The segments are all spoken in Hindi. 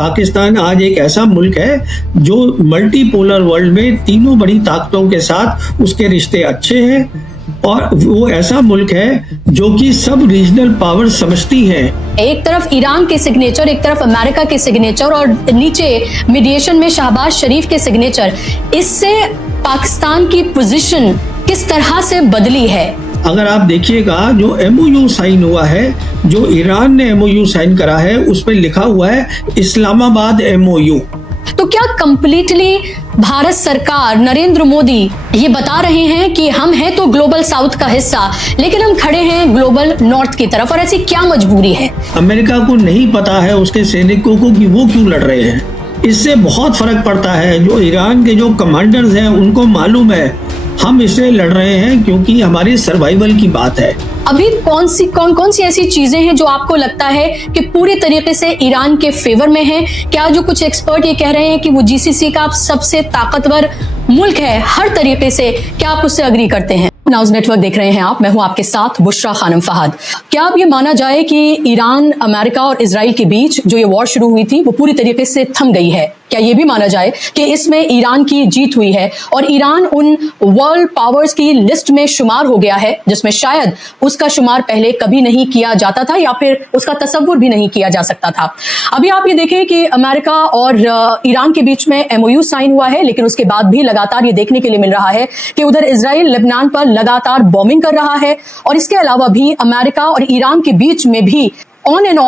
पाकिस्तान आज एक ऐसा मुल्क है जो मल्टीपोलर वर्ल्ड में तीनों बड़ी ताकतों के साथ उसके रिश्ते अच्छे हैं, और वो ऐसा मुल्क है जो कि सब रीजनल पावर समझती है। एक तरफ ईरान के सिग्नेचर, एक तरफ अमेरिका के सिग्नेचर और नीचे मीडिएशन में शहबाज शरीफ के सिग्नेचर, इससे पाकिस्तान की पोजीशन किस तरह से बदली है? अगर आप देखिएगा जो एमओयू साइन हुआ है, जो ईरान ने एमओयू साइन करा है, उस पर लिखा हुआ है इस्लामाबाद एमओयू। तो क्या कंप्लीटली भारत सरकार, नरेंद्र मोदी ये बता रहे हैं कि हम हैं तो ग्लोबल साउथ का हिस्सा, लेकिन हम खड़े हैं ग्लोबल नॉर्थ की तरफ, और ऐसी क्या मजबूरी है? अमेरिका को नहीं पता है उसके सैनिकों को कि वो क्यों लड़ रहे हैं। इससे बहुत फर्क पड़ता है। जो ईरान के जो कमांडर्स हैं उनको मालूम है हम इससे लड़ रहे हैं क्योंकि हमारी सर्वाइवल की बात है। अभी कौन कौन सी ऐसी चीजें हैं जो आपको लगता है कि पूरी तरीके से ईरान के फेवर में हैं? क्या जो कुछ एक्सपर्ट ये कह रहे हैं कि वो जीसीसी का सबसे ताकतवर मुल्क है हर तरीके से, क्या आप उससे अग्री करते हैं? नाउज नेटवर्क देख रहे हैं आप, मैं हूं आपके साथ बुशरा खानम फहद। क्या अब ये माना जाए कि ईरान, अमेरिका और इजराइल के बीच जो ये वॉर शुरू हुई थी वो पूरी तरीके से थम गई है? क्या ये भी माना जाए कि इसमें ईरान की जीत हुई है और ईरान उन वर्ल्ड पावर्स की लिस्ट में शुमार हो गया है जिसमें शायद उसका शुमार पहले कभी नहीं किया जाता था या फिर उसका तसव्वुर भी नहीं किया जा सकता था? अभी आप ये देखें कि अमेरिका और ईरान के बीच में एमओयू साइन हुआ है, लेकिन उसके बाद भी लगातार ये देखने के लिए मिल रहा है कि उधर इजराइल लेबनान पर लगातार बॉम्बिंग कर रहा है, और इसके अलावा भी अमेरिका और ईरान के बीच में भी ऑन एंड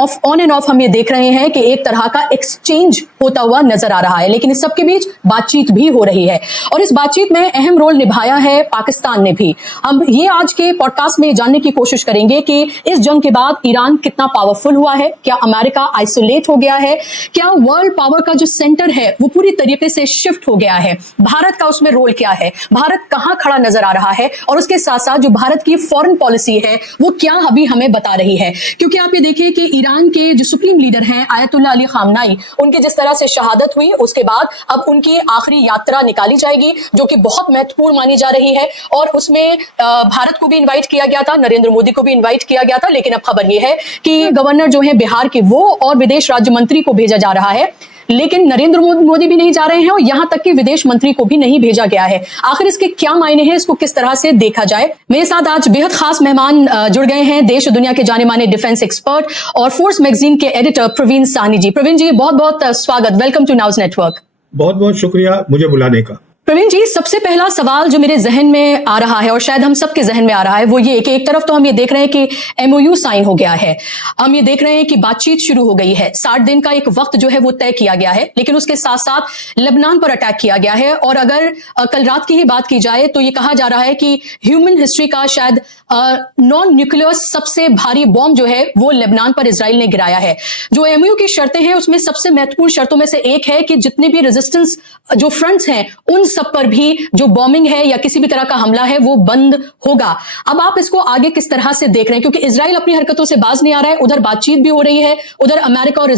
ऑफ हम ये देख रहे हैं कि एक तरह का एक्सचेंज होता हुआ नजर आ रहा है। लेकिन इस सबके बीच बातचीत भी हो रही है, और इस बातचीत में अहम रोल निभाया है पाकिस्तान ने भी। हम ये आज के पॉडकास्ट में जानने की कोशिश करेंगे कि इस जंग के बाद ईरान कितना पावरफुल हुआ है, क्या अमेरिका आइसोलेट हो गया है, क्या वर्ल्ड पावर का जो सेंटर है वो पूरी तरीके से शिफ्ट हो गया है, भारत का उसमें रोल क्या है, भारत कहां खड़ा नजर आ रहा है, और उसके साथ साथ जो भारत की फॉरेन पॉलिसी है वो क्या अभी हमें बता रही है। क्योंकि आप ये देखिए कि ईरान के जो सुप्रीम लीडर हैं आयतुल्लाह अली खामनाई, उनकी जिस तरह से शहादत हुई उसके बाद अब उनकी आखिरी यात्रा निकाली जाएगी जो कि बहुत महत्वपूर्ण मानी जा रही है, और उसमें भारत को भी इनवाइट किया गया था, नरेंद्र मोदी को भी इनवाइट किया गया था। लेकिन अब खबर यह है कि गवर्नर जो है बिहार के वो और विदेश राज्य मंत्री को भेजा जा रहा है, लेकिन नरेंद्र मोदी भी नहीं जा रहे हैं और यहां तक कि विदेश मंत्री को भी नहीं भेजा गया है। आखिर इसके क्या मायने हैं, इसको किस तरह से देखा जाए? मेरे साथ आज बेहद खास मेहमान जुड़ गए हैं, देश और दुनिया के जाने माने डिफेंस एक्सपर्ट और फोर्स मैगजीन के एडिटर प्रवीण साहनी जी। प्रवीण जी, बहुत बहुत स्वागत, वेलकम टू नाउज नेटवर्क। बहुत बहुत शुक्रिया मुझे बुलाने का। प्रवीण जी, सबसे पहला सवाल जो मेरे जहन में आ रहा है और शायद हम सबके जहन में आ रहा है वो ये कि एक तरफ तो हम ये देख रहे हैं कि एमओयू साइन हो गया है, हम ये देख रहे हैं कि बातचीत शुरू हो गई है, 60 दिन का एक वक्त जो है वो तय किया गया है, लेकिन उसके साथ साथ लेबनान पर अटैक किया गया है, और अगर कल रात की ही बात की जाए तो ये कहा जा रहा है कि ह्यूमन हिस्ट्री का शायद नॉन न्यूक्लियर सबसे भारी बॉम्ब जो है वो लेबनान पर इजराइल ने गिराया है। जो एमओयू की शर्तें हैं उसमें सबसे महत्वपूर्ण शर्तों में से एक है कि जितने भी रेजिस्टेंस जो फ्रंट्स हैं उन सब पर भी जो बॉम्बिंग है या किसी भी तरह का हमला है वो बंद होगा। अब आप इसको आगे किस तरह से देख रहे हैं, क्योंकि इजराइल अपनी हरकतों से बाज नहीं आ रहा है, उधर बातचीत भी हो रही है, उधर अमेरिका और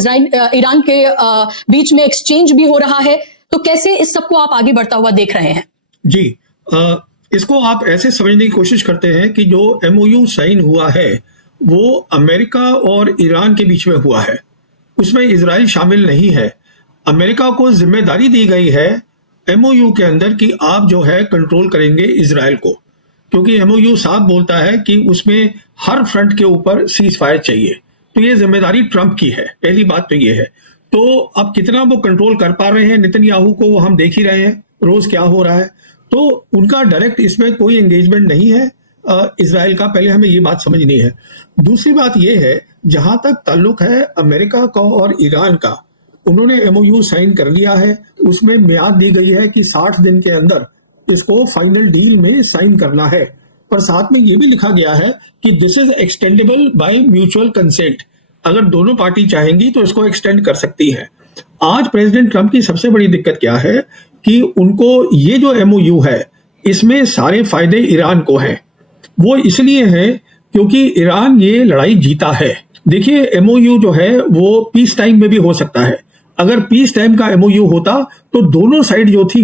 ईरान के बीच में एक्सचेंज भी हो रहा है, तो कैसे इस सबको आप आगे बढ़ता हुआ देख रहे हैं? जी, इसको आप ऐसे समझने की कोशिश करते हैं कि जो एमओयू साइन हुआ है वो अमेरिका और ईरान के बीच में हुआ है, उसमें इजराइल शामिल नहीं है। अमेरिका को जिम्मेदारी दी गई है एमओयू के अंदर कि आप जो है कंट्रोल करेंगे इजराइल को, क्योंकि एमओयू साफ बोलता है कि उसमें हर फ्रंट के ऊपर सीज फायर चाहिए, तो ये जिम्मेदारी ट्रंप की है। पहली बात तो ये है। तो अब कितना वो कंट्रोल कर पा रहे हैं नेतन्याहू को वो हम देख ही रहे हैं, रोज क्या हो रहा है। तो उनका डायरेक्ट इसमें कोई एंगेजमेंट नहीं है इजराइल का, पहले हमें ये बात समझनी है। दूसरी बात ये है, जहां तक ताल्लुक है अमेरिका का और ईरान का, उन्होंने एमओयू साइन कर लिया है, उसमें मियाद दी गई है कि 60 दिन के अंदर इसको फाइनल डील में साइन करना है, पर साथ में ये भी लिखा गया है कि this is extendable by mutual consent. अगर दोनों पार्टी चाहेंगी तो इसको एक्सटेंड कर सकती है। आज प्रेसिडेंट ट्रंप की सबसे बड़ी दिक्कत क्या है कि उनको ये जो एमओयू है इसमें सारे फायदे ईरान को हैं। वो इसलिए है क्योंकि ईरान ये लड़ाई जीता है। देखिए, एमओयू जो है वो पीस टाइम में भी हो सकता है। अगर पीस टाइम का एमओयू होता तो दोनों साइड जो थी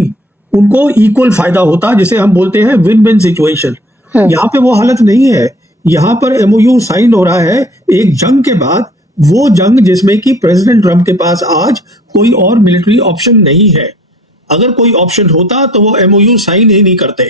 उनको इक्वल फायदा होता, जिसे हम बोलते हैं विन विन सिचुएशन। यहाँ पे वो हालत नहीं है। यहाँ पर एमओयू साइन हो रहा है एक जंग के बाद वो जंग जिसमें कि प्रेसिडेंट ट्रंप के पास आज कोई और मिलिट्री ऑप्शन नहीं है। अगर कोई ऑप्शन होता तो वो एमओयू साइन ही नहीं करते।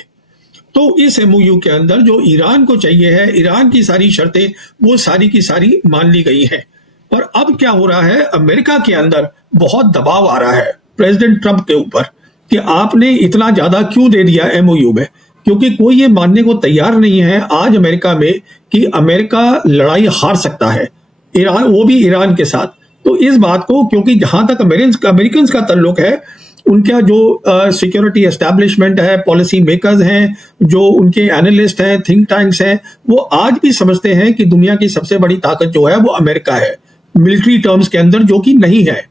तो इस एमओयू के अंदर जो ईरान को चाहिए है, ईरान की सारी शर्तें वो सारी की सारी मान ली गई हैं। पर अब क्या हो रहा है, अमेरिका के अंदर बहुत दबाव आ रहा है प्रेसिडेंट ट्रंप के ऊपर कि आपने इतना ज्यादा क्यों दे दिया एमओयू में, क्योंकि कोई ये मानने को तैयार नहीं है आज अमेरिका में कि अमेरिका लड़ाई हार सकता है, ईरान, वो भी ईरान के साथ। तो इस बात को, क्योंकि जहां तक अमेरिकन का ताल्लुक है, उनका जो सिक्योरिटी एस्टैब्लिशमेंट है, पॉलिसी मेकर्स हैं, जो उनके एनालिस्ट हैं, थिंक टैंक्स हैं, वो आज भी समझते हैं कि दुनिया की सबसे बड़ी ताकत जो है वो अमेरिका है मिलिट्री टर्म्स के अंदर, जो कि नहीं है।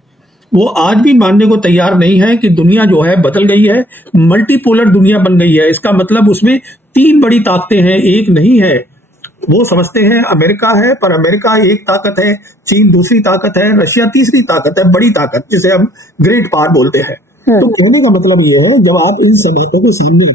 वो आज भी मानने को तैयार नहीं है कि दुनिया जो है बदल गई है, मल्टीपोलर दुनिया बन गई है। इसका मतलब उसमें 3 बड़ी ताकतें हैं, एक नहीं है। वो समझते हैं अमेरिका है, पर अमेरिका एक ताकत है, चीन दूसरी ताकत है, रशिया तीसरी ताकत है, बड़ी ताकत, जिसे हम ग्रेट पावर बोलते हैं। तो कहने का मतलब ये है, जब आप इन सब बातों के सामने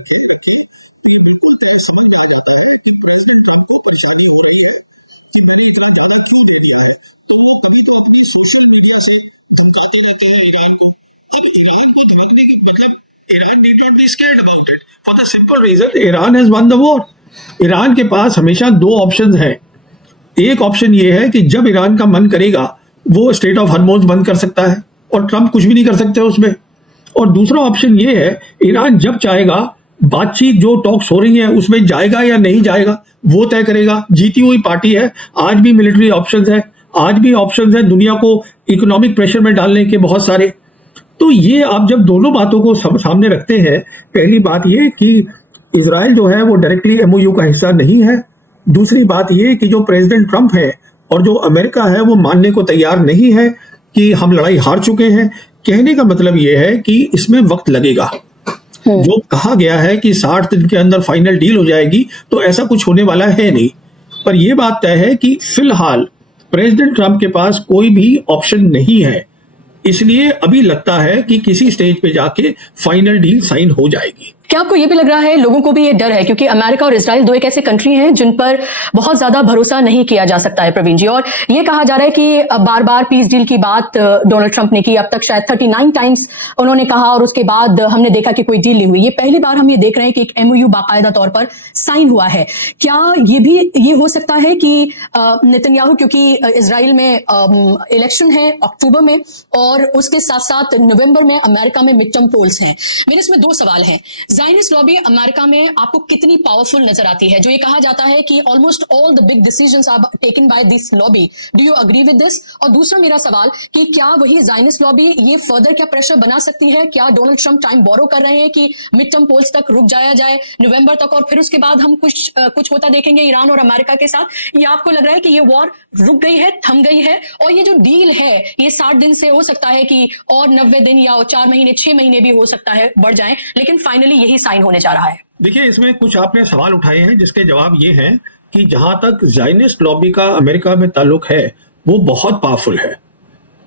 Iran has one the war. Iran के पास हमेशा 2 ऑप्शंस हैं। एक ऑप्शन ये है कि जब ईरान का मन करेगा वो स्टेट ऑफ हॉर्मोज बंद कर सकता है और ट्रंप कुछ भी नहीं कर सकते उसमें। और दूसरा ऑप्शन ये है, ईरान जब चाहेगा बातचीत, जो टॉक्स हो रही है उसमें जाएगा या नहीं जाएगा वो तय करेगा। जीती हुई पार्टी है, आज भी मिलिट्री ऑप्शंस है, आज भी ऑप्शंस है दुनिया को इकोनॉमिक प्रेशर में डालने के बहुत सारे। तो ये आप जब दोनों बातों को सामने रखते हैं, पहली बात ये कि इजराइल जो है वो डायरेक्टली एमओयू का हिस्सा नहीं है। दूसरी बात ये कि जो प्रेसिडेंट ट्रंप है और जो अमेरिका है वो मानने को तैयार नहीं है कि हम लड़ाई हार चुके हैं। कहने का मतलब ये है कि इसमें वक्त लगेगा। जो कहा गया है कि 60 दिन के अंदर फाइनल डील हो जाएगी, तो ऐसा कुछ होने वाला है नहीं। पर यह बात तय है कि फिलहाल प्रेसिडेंट ट्रंप के पास कोई भी ऑप्शन नहीं है, इसलिए अभी लगता है कि किसी स्टेज पे जाके फाइनल डील साइन हो जाएगी। क्या आपको ये भी लग रहा है, लोगों को भी ये डर है, क्योंकि अमेरिका और इजराइल 2 एक ऐसे कंट्री हैं जिन पर बहुत ज्यादा भरोसा नहीं किया जा सकता है प्रवीण जी, और ये कहा जा रहा है कि बार बार पीस डील की बात डोनाल्ड ट्रंप ने की, अब तक शायद 39 टाइम्स उन्होंने कहा और उसके बाद हमने देखा कि कोई डील नहीं हुई। ये पहली बार हम ये देख रहे हैं कि एक एमओयू बाकायदा तौर पर साइन हुआ है। क्या ये हो सकता है कि नेतन्याहू, क्योंकि इजराइल में इलेक्शन है अक्टूबर में और उसके साथ साथ नवंबर में अमेरिका में मिड टर्म पोल्स हैं, मेरे इसमें 2 सवाल हैं। ज़ायनिस्ट लॉबी अमेरिका में आपको कितनी पावरफुल नजर आती है? जो ये कहा जाता है कि almost all the big decisions are taken by this lobby, do you agree with this? और दूसरा मेरा सवाल कि क्या वही ज़ायनिस्ट लॉबी ये फर्दर क्या प्रेशर बना सकती है? क्या डोनाल्ड ट्रंप टाइम बोरो कर रहे हैं कि मिड टर्म पोल्स तक रुक जाया जाए नवंबर तक, और फिर उसके बाद हम कुछ होता देखेंगे ईरान और अमेरिका के साथ? या आपको लग रहा है कि ये वॉर रुक गई है, थम गई है, और ये जो डील है ये 60 दिन से हो सकता है कि और 90 दिन या 4 महीने 6 महीने भी हो सकता है बढ़ जाए, लेकिन फाइनली यही साइन होने जा रहा है? देखिए, इसमें कुछ आपने सवाल उठाए हैं जिसके जवाब ये हैं कि जहां तक ज़ायनिस्ट लॉबी का अमेरिका में ताल्लुक है वो बहुत पावरफुल है,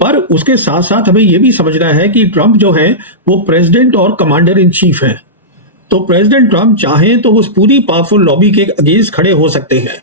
पर उसके साथ साथ हमें यह भी समझना है कि ट्रंप जो है वो प्रेसिडेंट और कमांडर इन चीफ हैं। तो प्रेसिडेंट ट्रंप चाहें तो उस पूरी पावरफुल लॉबी के अगेंस्ट खड़े हो सकते हैं।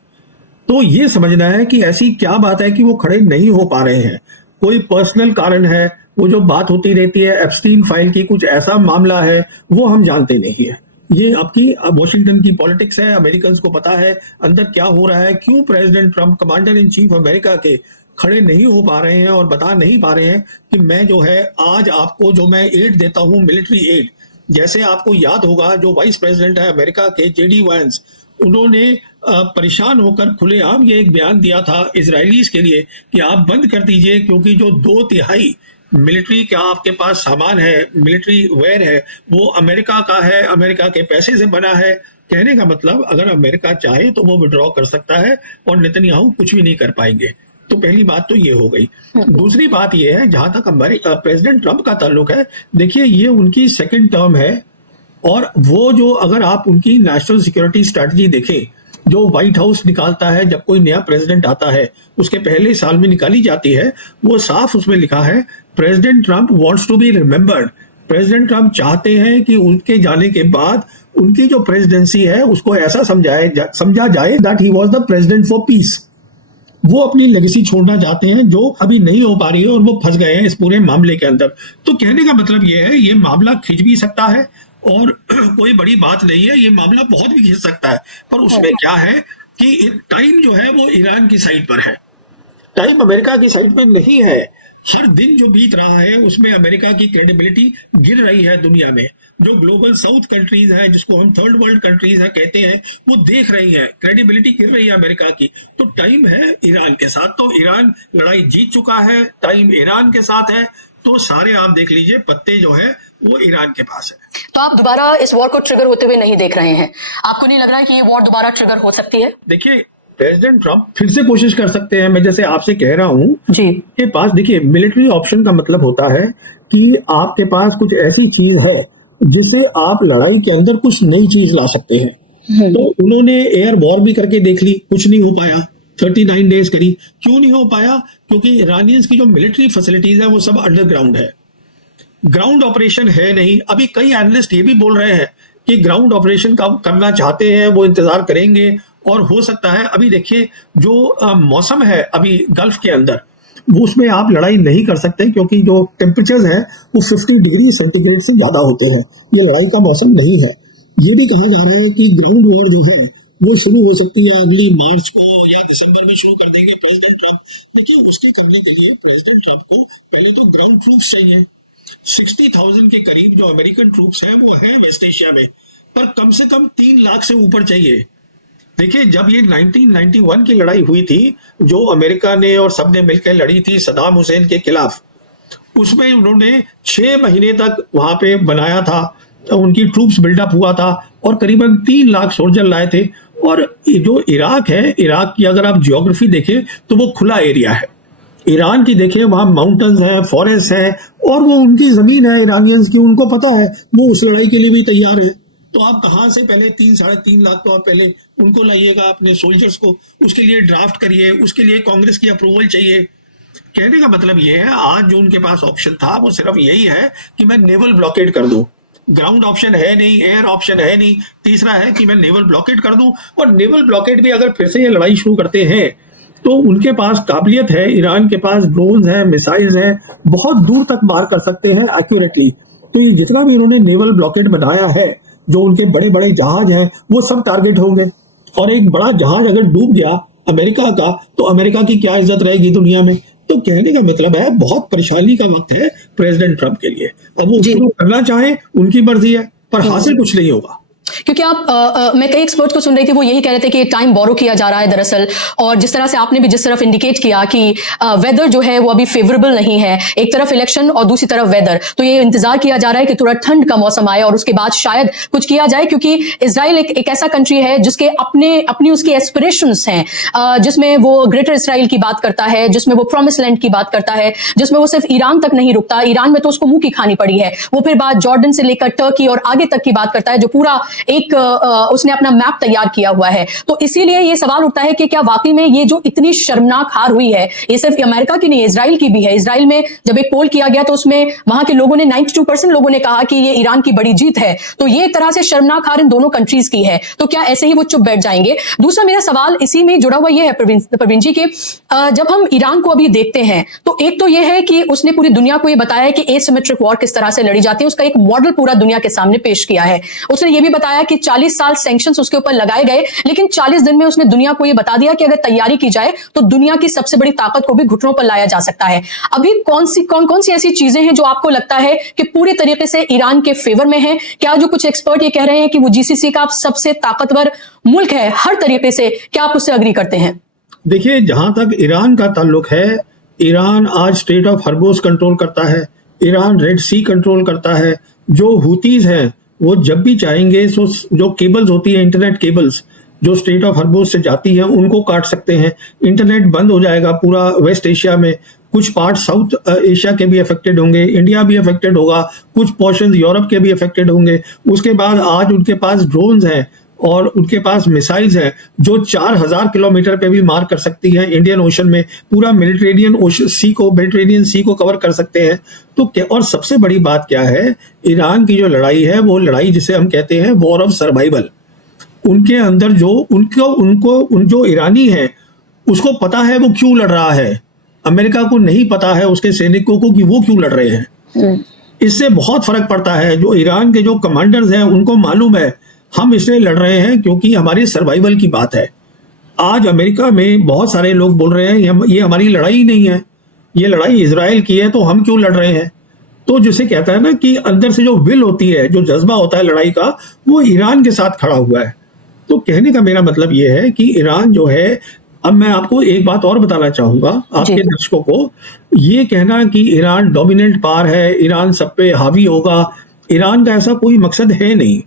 तो ये समझना है कि ऐसी क्या बात है कि वो खड़े नहीं हो पा रहे हैं, कोई पर्सनल कारण है, वो जो बात होती रहती है एप्स्टीन फाइल की, कुछ ऐसा मामला है, वो हम जानते नहीं है। ये आपकी वॉशिंगटन की पॉलिटिक्स है, अमेरिकन को पता है अंदर क्या हो रहा है, क्यों president Trump commander in chief America के खड़े नहीं हो पा रहे हैं और बता नहीं पा रहे हैं कि मैं जो है आज आपको जो मैं एड देता हूं, मिलिट्री एड, जैसे आपको याद होगा जो वाइस प्रेसिडेंट है अमेरिका के जेडी वांस, उन्होंने परेशान होकर खुलेआम ये एक बयान दिया था इजरायलीज के लिए कि आप बंद कर दीजिए, क्योंकि जो 2/3 मिलिट्री का आपके पास सामान है, मिलिट्री वेयर है, वो अमेरिका का है, अमेरिका के पैसे से बना है। कहने का मतलब अगर अमेरिका चाहे तो वो विड्रॉ कर सकता है और नेतन्याहू कुछ भी नहीं कर पाएंगे। तो पहली बात तो ये हो गई। दूसरी बात ये है, जहां तक प्रेसिडेंट ट्रंप का ताल्लुक है, देखिए ये उनकी 2nd टर्म है, और वो जो अगर आप उनकी नेशनल सिक्योरिटी स्ट्रैटेजी देखें जो व्हाइट हाउस निकालता है जब कोई नया प्रेसिडेंट आता है, उसके पहले साल में निकाली जाती है, वो साफ उसमें लिखा है president Trump wants to be remembered. President Trump चाहते हैं कि उनके जाने के बाद उनकी जो प्रेसिडेंसी है उसको ऐसा समझा जाए that he was the president for piece. वो अपनी लेगेसी छोड़ना चाहते हैं जो अभी नहीं हो पा रही है और वो फंस गए हैं इस पूरे मामले के अंदर। तो कहने का मतलब ये है, ये मामला खिंच भी सकता है और कोई बड़ी बात नहीं है, ये मामला बहुत भी खिंच सकता है। पर उसमें क्या है कि टाइम जो है वो ईरान की साइड पर है, टाइम अमेरिका की साइड में नहीं है। हर दिन जो बीत रहा है उसमें अमेरिका की क्रेडिबिलिटी गिर रही है दुनिया में। जो ग्लोबल साउथ कंट्रीज है, जिसको हम थर्ड वर्ल्ड कंट्रीज है कहते हैं, वो देख रही है, क्रेडिबिलिटी गिर रही है अमेरिका की। तो टाइम है ईरान के साथ, तो ईरान लड़ाई जीत चुका है, टाइम ईरान के साथ है। तो सारे आप देख लीजिए पत्ते जो है वो ईरान के पास है। तो आप दोबारा इस वॉर को ट्रिगर होते हुए नहीं देख रहे हैं? आपको नहीं लग रहा है कि ये वॉर दोबारा ट्रिगर हो सकती है? देखिए, प्रेसिडेंट ट्रंप फिर से कोशिश कर सकते हैं। मैं जैसे आपसे कह रहा हूं जी, के पास, देखिए, मिलिट्री ऑप्शन का मतलब होता है कि आपके पास कुछ ऐसी चीज है जिससे आप लड़ाई के अंदर कुछ नई चीज ला सकते हैं। तो उन्होंने एयर वॉर भी करके देख ली, कुछ नहीं हो पाया। 39 डेज करी, क्यों नहीं हो पाया? क्योंकि ईरानियंस की जो मिलिट्री फैसिलिटीज है वो सब अंडरग्राउंड है, ग्राउंड ऑपरेशन है नहीं। अभी कई एनालिस्ट ये भी बोल रहे हैं कि ग्राउंड ऑपरेशन का करना चाहते हैं, वो इंतजार करेंगे और हो सकता है। अभी देखिए जो मौसम है अभी गल्फ के अंदर, वो उसमें आप लड़ाई नहीं कर सकते क्योंकि जो टेम्परेचर्स हैं वो 50 डिग्री सेंटीग्रेड से ज्यादा होते हैं। ये लड़ाई का मौसम नहीं है। ये भी कहा जा रहा है कि ग्राउंड वॉर जो है वो शुरू हो सकती है अगली मार्च को या दिसंबर में शुरू कर देंगे प्रेसिडेंट ट्रंप। देखिए, उसके करने के लिए प्रेसिडेंट ट्रंप को पहले तो ग्राउंड ट्रूप्स चाहिए। 60,000 के करीब जो अमेरिकन ट्रूप्स हैं वो है वेस्ट एशिया में, पर कम से कम 3 लाख से ऊपर चाहिए। देखिए, जब ये 1991 की लड़ाई हुई थी, जो अमेरिका ने और सबने मिलकर लड़ी थी सद्दाम हुसैन के खिलाफ, उसमें उन्होंने 6 महीने तक वहां पे बनाया था, उनकी ट्रूप्स बिल्डअप हुआ था और करीबन 3 लाख सोल्जर लाए थे। और जो इराक है, इराक की अगर आप जियोग्राफी देखें तो वो खुला एरिया है। ईरान की देखें, वहां माउंटेन्स हैं, फॉरेस्ट है और वो उनकी जमीन है ईरानियंस की, उनको पता है, वो उस लड़ाई के लिए भी तैयार है। तो आप कहां से पहले 3-3.5 लाख तो आप पहले उनको लाइएगा, अपने सोल्जर्स को, उसके लिए ड्राफ्ट करिए, उसके लिए कांग्रेस की अप्रूवल चाहिए। कहने का मतलब ये है, आज जो उनके पास ऑप्शन था वो सिर्फ यही है कि मैं नेवल ब्लॉकेड कर दूं। ग्राउंड ऑप्शन है नहीं, एयर ऑप्शन है नहीं, तीसरा है कि मैं नेवल ब्लॉकेड कर दूं। और नेवल ब्लॉकेड भी अगर फिर से ये लड़ाई शुरू करते हैं तो उनके पास काबिलियत है, ईरान के पास ड्रोन्स हैं, मिसाइल्स हैं, बहुत दूर तक मार कर सकते हैं एक्यूरेटली। तो ये जितना भी इन्होंने नेवल ब्लॉकेड बनाया है, जो उनके बड़े बड़े जहाज हैं, वो सब टारगेट होंगे। और एक बड़ा जहाज अगर डूब गया अमेरिका का, तो अमेरिका की क्या इज्जत रहेगी दुनिया में? तो कहने का मतलब है, बहुत परेशानी का वक्त है प्रेसिडेंट ट्रंप के लिए। अब वो शुरू करना चाहे उनकी मर्जी है, पर हासिल कुछ नहीं होगा। क्योंकि मैं कई एक्सपर्ट को सुन रही थी, वो यही कह रहे थे कि टाइम बोरो किया जा रहा है दरअसल। और जिस तरह से आपने भी जिस तरफ इंडिकेट किया कि वेदर जो है वो अभी फेवरेबल नहीं है, एक तरफ इलेक्शन और दूसरी तरफ वेदर, तो ये इंतजार किया जा रहा है कि थोड़ा ठंड का मौसम आए और उसके बाद शायद कुछ किया जाए। क्योंकि इजराइल एक ऐसा कंट्री है जिसके अपनी उसकी एस्पिरेशंस हैं, जिसमें वो ग्रेटर इसराइल की बात करता है, जिसमें वो प्रॉमिस लैंड की बात करता है, जिसमें वो सिर्फ ईरान तक नहीं रुकता। ईरान में तो उसको मुंह की खानी पड़ी है, वो फिर बात जॉर्डन से लेकर टर्की और आगे तक की बात करता है, जो पूरा एक उसने अपना मैप तैयार किया हुआ है। तो इसीलिए ये सवाल उठता है कि क्या वाकई में ये जो इतनी शर्मनाक हार हुई है, ये सिर्फ अमेरिका की नहीं, इजराइल की भी है। इजराइल में जब एक पोल किया गया तो उसमें वहां के लोगों ने 92% लोगों ने कहा कि ये ईरान की बड़ी जीत है। तो ये एक तरह से शर्मनाक हार इन दोनों कंट्रीज की है। तो क्या ऐसे ही वो चुप बैठ जाएंगे? दूसरा मेरा सवाल इसी में जुड़ा हुआ ये है प्रवीण जी के, जब हम ईरान को अभी देखते हैं तो एक तो ये है कि उसने पूरी दुनिया को ये बताया है कि एसिमेट्रिक वॉर किस तरह से लड़ी जाती है, उसका एक मॉडल पूरा दुनिया के सामने पेश किया है। उसने ये भी बताया कि 40 साल सैंक्शंस उसके ऊपर लगाए गए, लेकिन 40 दिन में उसने दुनिया को यह बता दिया कि अगर तैयारी की जाए तो दुनिया की सबसे बड़ी ताकत को भी घुटनों पर लाया जा सकता है। अभी कौन सी ऐसी चीजें हैं जो आपको लगता है कि पूरे तरीके से ईरान के फेवर में है? क्या जो कुछ एक्सपर्ट ये कह रहे हैं कि वो जीसीसी का सबसे ताकतवर मुल्क है हर तरीके से, क्या आप उससे अग्री करते हैं? देखिए, जहां तक ईरान का ताल्लुक है, ईरान आज स्ट्रेट ऑफ हॉर्मुज़ कंट्रोल करता है, ईरान रेड सी कंट्रोल करता है। जो हुतीज हैं वो जब भी चाहेंगे तो जो केबल्स होती है, इंटरनेट केबल्स जो स्ट्रेट ऑफ हॉर्मुज़ से जाती है, उनको काट सकते हैं। इंटरनेट बंद हो जाएगा पूरा वेस्ट एशिया में, कुछ पार्ट साउथ एशिया के भी अफेक्टेड होंगे, इंडिया भी अफेक्टेड होगा, कुछ पोर्शन यूरोप के भी अफेक्टेड होंगे। उसके बाद आज उनके पास ड्रोन्स हैं और उनके पास मिसाइल्स हैं जो 4000 किलोमीटर पे भी मार कर सकती हैं। इंडियन ओशन में पूरा मेडिटेरेनियन सी को कवर कर सकते हैं। तो क्या, और सबसे बड़ी बात क्या है, ईरान की जो लड़ाई है वो लड़ाई जिसे हम कहते हैं वॉर ऑफ सर्वाइवल। उनके अंदर जो जो ईरानी हैं उसको पता है वो क्यों लड़ रहा है, अमेरिका को नहीं पता है उसके सैनिकों को कि वो क्यों लड़ रहे हैं। इससे बहुत फर्क पड़ता है। जो ईरान के जो कमांडर्स हैं उनको मालूम है हम इसलिए लड़ रहे हैं क्योंकि हमारे सर्वाइवल की बात है। आज अमेरिका में बहुत सारे लोग बोल रहे हैं ये हमारी लड़ाई नहीं है, ये लड़ाई इजराइल की है, तो हम क्यों लड़ रहे हैं। तो जिसे कहता है ना कि अंदर से जो विल होती है, जो जज्बा होता है लड़ाई का, वो ईरान के साथ खड़ा हुआ है। तो कहने का मेरा मतलब ये है कि ईरान जो है, अब मैं आपको एक बात और बताना चाहूंगा आपके दर्शकों को, ये कहना कि ईरान डोमिनेंट पावर है, ईरान सब पे हावी होगा, ईरान का ऐसा कोई मकसद है नहीं।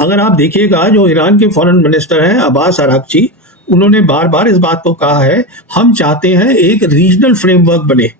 अगर आप देखिएगा जो ईरान के फॉरेन मिनिस्टर हैं अब्बास अरागची, उन्होंने बार बार इस बात को कहा है हम चाहते हैं एक रीजनल फ्रेमवर्क बने।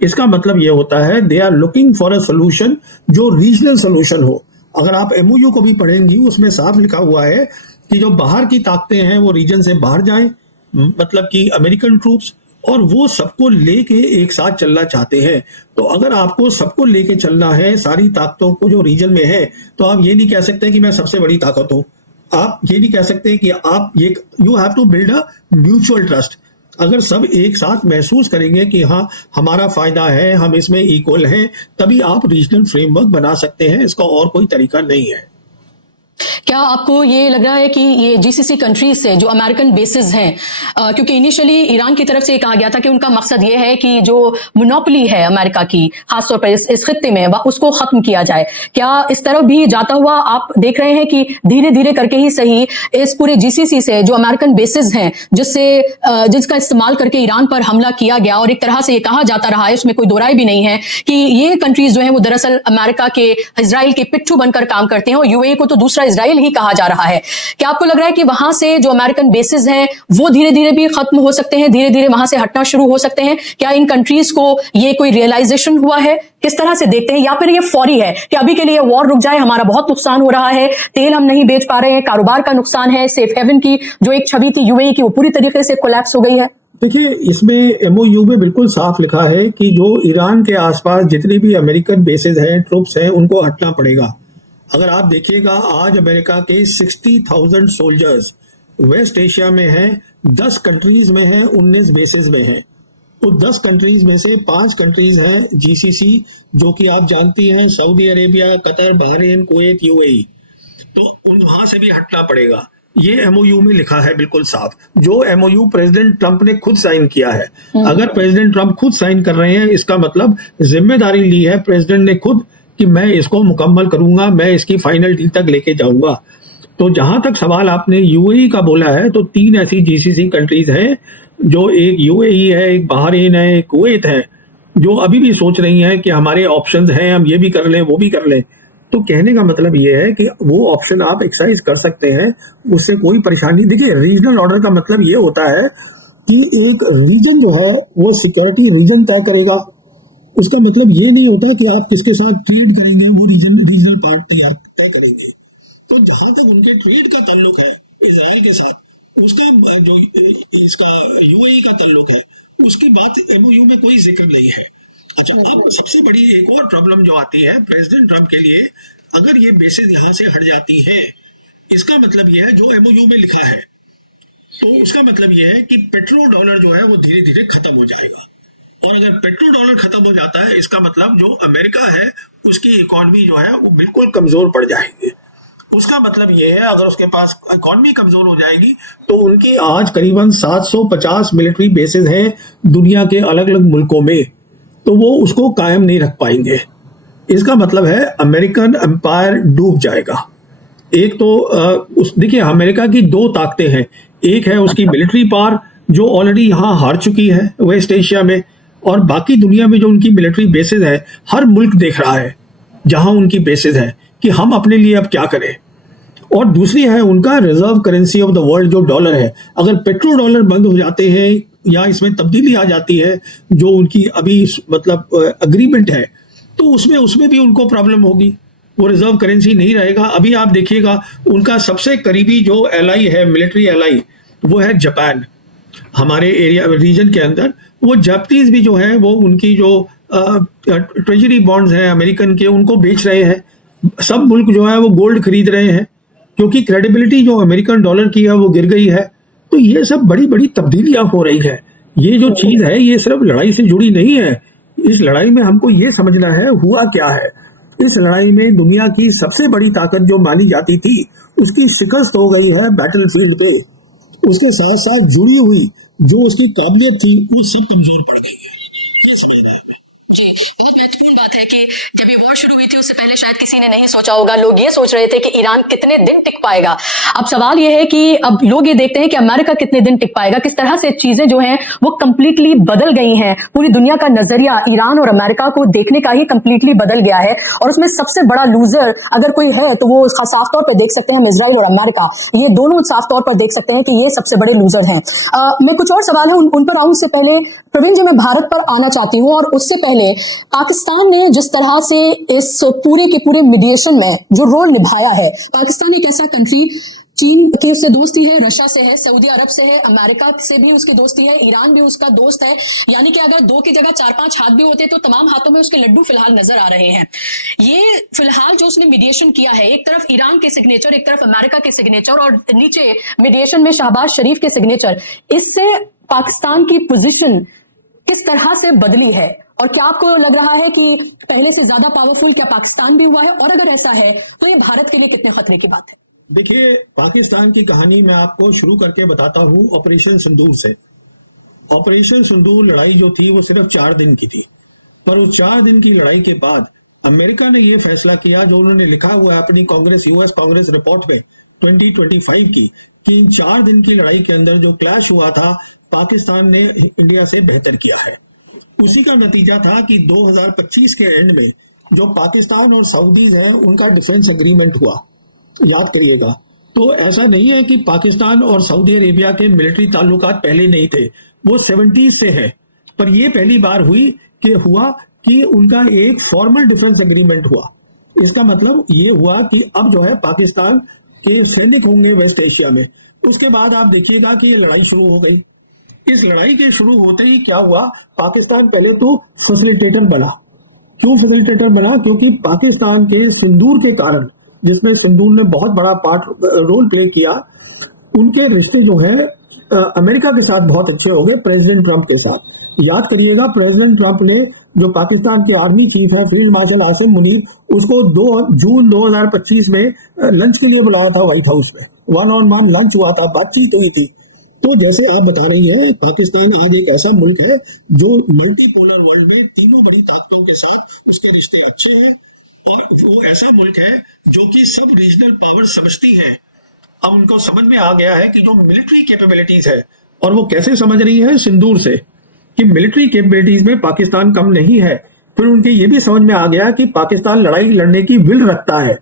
इसका मतलब ये होता है they are looking for a solution जो रीजनल सोल्यूशन हो। अगर आप एमओयू को भी पढ़ेंगी उसमें साफ लिखा हुआ है कि जो बाहर की ताकतें हैं वो रीजन से बाहर जाएं, मतलब कि अमेरिकन ट्रूप्स, और वो सबको लेके एक साथ चलना चाहते हैं। तो अगर आपको सबको लेके चलना है, सारी ताकतों को जो रीजन में है, तो आप ये नहीं कह सकते कि मैं सबसे बड़ी ताकत हूं। आप ये नहीं कह सकते कि आप ये, you have to build a mutual trust. अगर सब एक साथ महसूस करेंगे कि हाँ हमारा फायदा है, हम इसमें इक्वल हैं, तभी आप रीजनल फ्रेमवर्क बना सकते हैं। इसका और कोई तरीका नहीं है। क्या आपको ये लग रहा है कि ये जीसीसी कंट्रीज से जो अमेरिकन बेसिस हैं, क्योंकि इनिशियली ईरान की तरफ से ये कहा गया था कि उनका मकसद ये है कि जो मोनोपोली है अमेरिका की खासतौर पर इस खित्ते में उसको खत्म किया जाए, क्या इस तरफ भी जाता हुआ आप देख रहे हैं कि धीरे धीरे करके ही सही इस पूरे जीसीसी से जो अमेरिकन बेसिस हैं जिसका इस्तेमाल करके ईरान पर हमला किया गया, और एक तरह से ये कहा जाता रहा है, उसमें कोई दो राय भी नहीं है कि ये कंट्रीज जो है वो दरअसल अमेरिका के, इजराइल के पिट्ठू बनकर काम करते हैं, और यूएई को तो दूसरा इजराइल ही कहा जा रहा है। क्या आपको लग रहा है कि वहां से जो अमेरिकन बेसिस हैं वो धीरे धीरे भी खत्म हो सकते हैं, धीरे धीरे वहां से हटना शुरू हो सकते हैं? क्या इन कंट्रीज को ये कोई रियलाइजेशन हुआ है? किस तरह से देखते हैं? या फिर ये फौरी है कि अभी के लिए वॉर रुक जाए, हमारा बहुत नुकसान हो रहा है, तेल हम नहीं बेच पा रहे हैं, कारोबार का नुकसान है, सेफ हेवन की जो एक छवि थी यूएई की वो पूरी तरीके से कोलैप्स हो गई है? देखिए, इसमें एमओयू में बिल्कुल साफ लिखा है कि जो ईरान के आसपास जितनी भी अमेरिकन बेसिस हैं, ट्रूप्स हैं, उनको हटना पड़ेगा। अगर आप देखिएगा आज अमेरिका के 60,000 सोल्जर्स वेस्ट एशिया में हैं, 10 कंट्रीज में हैं, 19 बेसिस में हैं। तो 10 कंट्रीज में से 5 कंट्रीज हैं जीसीसी, जो कि आप जानती हैं Saudi Arabia, Qatar, Bahrain, Kuwait, UAE. तो वहां से भी हटना पड़ेगा। ये एमओयू में लिखा है बिल्कुल साफ, जो एमओयू प्रेसिडेंट ट्रंप ने खुद साइन किया है। अगर प्रेसिडेंट ट्रंप खुद साइन कर रहे हैं, इसका मतलब जिम्मेदारी ली है प्रेसिडेंट ने खुद कि मैं इसको मुकम्मल करूंगा, मैं इसकी फाइनल डील तक लेके जाऊंगा। तो जहां तक सवाल आपने यूएई का बोला है, तो 3 ऐसी जीसीसी कंट्रीज हैं, जो एक यूएई है, एक बहरीन है, एक कुवैत है, जो अभी भी सोच रही हैं कि हमारे ऑप्शंस हैं, हम ये भी कर लें, वो भी कर लें। तो कहने का मतलब ये है कि वो ऑप्शन आप एक्सरसाइज कर सकते हैं, उससे कोई परेशानी। देखिए, रीजनल ऑर्डर का मतलब ये होता है कि एक रीजन जो है वो सिक्योरिटी रीजन तय करेगा। उसका मतलब ये नहीं होता कि आप किसके साथ ट्रेड करेंगे, वो रीजनल पार्ट तय करेंगे। तो जहां तक उनके ट्रेड का ताल्लुक है इजराइल के साथ, उसका जो इसका यूएई का ताल्लुक है, उसकी बात एमओयू में कोई जिक्र नहीं है। अच्छा, अब सबसे बड़ी एक और प्रॉब्लम जो आती है प्रेसिडेंट ट्रंप के लिए, अगर ये बेसिस यहाँ से हट जाती है, इसका मतलब ये है जो एमओयू में लिखा है, तो इसका मतलब ये है कि पेट्रो डॉलर जो है वो धीरे धीरे खत्म हो जाएगा। और अगर पेट्रो डॉलर खत्म हो जाता है, इसका मतलब जो अमेरिका है उसकी इकोनॉमी जो है वो बिल्कुल कमजोर पड़ जाएगी। उसका मतलब ये है अगर उसके पास इकोनॉमी कमजोर हो जाएगी, तो उनके आज करीबन 750 मिलिट्री बेसिस हैं दुनिया के अलग अलग मुल्कों में, तो वो उसको कायम नहीं रख पाएंगे। इसका मतलब है अमेरिकन एम्पायर डूब जाएगा। एक तो देखिए, अमेरिका की 2 ताकतें हैं। एक है उसकी मिलिट्री पावर जो ऑलरेडी यहाँ हार चुकी है वेस्ट एशिया में, और बाकी दुनिया में जो उनकी मिलिट्री बेसिस है, हर मुल्क देख रहा है जहां उनकी बेसिस है कि हम अपने लिए अब क्या करें। और दूसरी है उनका reserve currency of the world जो डॉलर है। अगर पेट्रो डॉलर बंद हो जाते हैं या इसमें तब्दीली आ जाती है, जो उनकी अभी मतलब अग्रीमेंट है, तो उसमें भी उनको प्रॉब्लम होगी, वो रिजर्व करेंसी नहीं रहेगा। अभी आप देखिएगा उनका सबसे करीबी जो एलाई है, मिलिट्री एलाई, वो है जापान। हमारे एरिया रीजन के अंदर वो जापानीज भी जो है वो उनकी जो ट्रेजरी बॉन्ड्स हैं अमेरिकन के, उनको बेच रहे हैं। सब मुल्क जो है वो गोल्ड खरीद रहे हैं, क्योंकि क्रेडिबिलिटी जो अमेरिकन डॉलर की है वो गिर गई है। तो ये सब बड़ी बड़ी तब्दीलियां हो रही है। ये जो चीज है ये सिर्फ लड़ाई से जुड़ी नहीं है। इस लड़ाई में हमको ये समझना है हुआ क्या है। इस लड़ाई में दुनिया की सबसे बड़ी ताकत जो मानी जाती थी उसकी शिकस्त हो गई है बैटलफील्ड पे। उसके साथ साथ जुड़ी हुई जो उसकी काबिलियत थी वो सब कमजोर पड़ गई है। ये समझना है हमें। जी, बहुत महत्वपूर्ण बात है कि जब ये वॉर शुरू हुई थी उससे पहले शायद किसी ने नहीं सोचा होगा। लोग ये सोच रहे थे कि ईरान कितने दिन टिक पाएगा। अब सवाल ये है कि अब लोग ये देखते हैं कि अमेरिका कितने दिन टिक पाएगा। किस तरह से चीजें जो हैं वो कंप्लीटली बदल गई हैं। पूरी दुनिया का नजरिया ईरान और अमेरिका को देखने का ही कंप्लीटली बदल गया है। और उसमें सबसे बड़ा लूजर अगर कोई है तो वो साफ तौर पर देख सकते हैं हम इजराइल और अमेरिका, ये दोनों साफ तौर पर देख सकते हैं कि ये सबसे बड़े लूजर हैं। मैं कुछ और सवाल है उन पर आऊं उससे पहले प्रवीण जी मैं भारत पर आना चाहती हूं। और उससे पहले पाकिस्तान ने जिस तरह से इस पूरे के पूरे मीडिएशन में जो रोल निभाया है, पाकिस्तान एक ऐसा कंट्री चीन के से दोस्ती है, रशिया से है, सऊदी अरब से है, अमेरिका से भी उसकी दोस्ती है, ईरान भी उसका दोस्त है। यानी कि अगर दो की जगह 4-5 हाथ भी होते तो तमाम हाथों में उसके लड्डू फिलहाल नजर आ रहे हैं। ये फिलहाल जो उसने मीडिएशन किया है, एक तरफ ईरान के सिग्नेचर, एक तरफ अमेरिका के सिग्नेचर और नीचे मीडिएशन में शहबाज शरीफ के सिग्नेचर, इससे पाकिस्तान की पोजीशन किस तरह से बदली है? और क्या आपको लग रहा है कि पहले से ज्यादा पावरफुल क्या पाकिस्तान भी हुआ है? और अगर ऐसा है तो ये भारत के लिए कितने खतरे की बात है? देखिए, पाकिस्तान की कहानी मैं आपको शुरू करके बताता हूँ ऑपरेशन सिंदूर से। ऑपरेशन सिंदूर लड़ाई जो थी वो सिर्फ 4 दिन की थी, पर उस 4 दिन की लड़ाई के बाद अमेरिका ने ये फैसला किया, जो उन्होंने लिखा हुआ है अपनी यूएस कांग्रेस रिपोर्ट में 2025 की, कि इन 4 दिन की लड़ाई के अंदर जो क्लैश हुआ था पाकिस्तान ने इंडिया से बेहतर किया है। उसी का नतीजा था कि 2025 के एंड में जो पाकिस्तान और सऊदीज हैं उनका डिफेंस एग्रीमेंट हुआ, याद करिएगा। तो ऐसा नहीं है कि पाकिस्तान और सऊदी अरेबिया के मिलिट्री ताल्लुकात पहले नहीं थे, वो 70s से है, पर ये पहली बार हुआ कि उनका एक फॉर्मल डिफेंस एग्रीमेंट हुआ। इसका मतलब ये हुआ कि अब जो है पाकिस्तान के सैनिक होंगे वेस्ट एशिया में। उसके बाद आप देखिएगा कि ये लड़ाई शुरू हो गई। इस लड़ाई के शुरू होते ही क्या हुआ, पाकिस्तान पहले तो फैसिलिटेटर बना। क्यों फैसिलिटेटर बना? क्योंकि पाकिस्तान के सिंदूर के कारण, जिसमें सिंदूर ने बहुत बड़ा रोल प्ले किया, उनके रिश्ते जो हैं अमेरिका के साथ बहुत अच्छे हो गए, प्रेसिडेंट ट्रंप के साथ। याद करिएगा, प्रेसिडेंट ट्रंप ने जो पाकिस्तान के आर्मी चीफ है फील्ड मार्शल आसिम मुनीर, उसको 2 जून 2025 में लंच के लिए बुलाया था व्हाइट हाउस में। 1-on-1 लंच हुआ था, बातचीत हुई थी। तो जैसे आप बता रही हैं, पाकिस्तान आज एक ऐसा मुल्क है जो मल्टीपोलर वर्ल्ड में तीनों बड़ी ताकतों के साथ उसके रिश्ते अच्छे हैं, और वो ऐसा मुल्क है जो कि सब रीजनल पावर समझती है। अब उनको समझ में आ गया है कि जो मिलिट्री कैपेबिलिटीज है, और वो कैसे समझ रही है? सिंदूर से, कि मिलिट्री कैपेबिलिटीज में पाकिस्तान कम नहीं है। फिर उनके ये भी समझ में आ गया कि पाकिस्तान लड़ाई लड़ने की विल रखता है,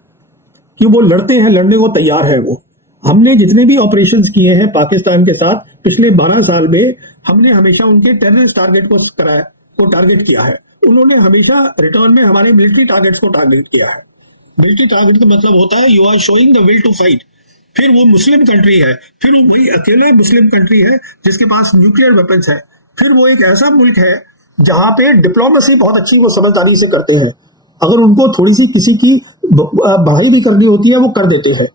कि वो लड़ते हैं, लड़ने को तैयार है वो। हमने जितने भी ऑपरेशंस किए हैं पाकिस्तान के साथ पिछले 12 साल में, हमने हमेशा उनके टेररिस्ट टारगेट को टारगेट किया है। उन्होंने हमेशा रिटर्न में हमारे मिलिट्री टारगेट्स को टारगेट किया है। मिलिट्री टारगेट का मतलब होता है you are showing the will to fight. फिर वो मुस्लिम कंट्री है, फिर वो वही अकेला मुस्लिम कंट्री है जिसके पास न्यूक्लियर वेपन्स है। फिर वो एक ऐसा मुल्क है जहां पे डिप्लोमेसी बहुत अच्छी वो समझदारी से करते हैं। अगर उनको थोड़ी सी किसी की बढ़ाई भी करनी होती है वो कर देते हैं।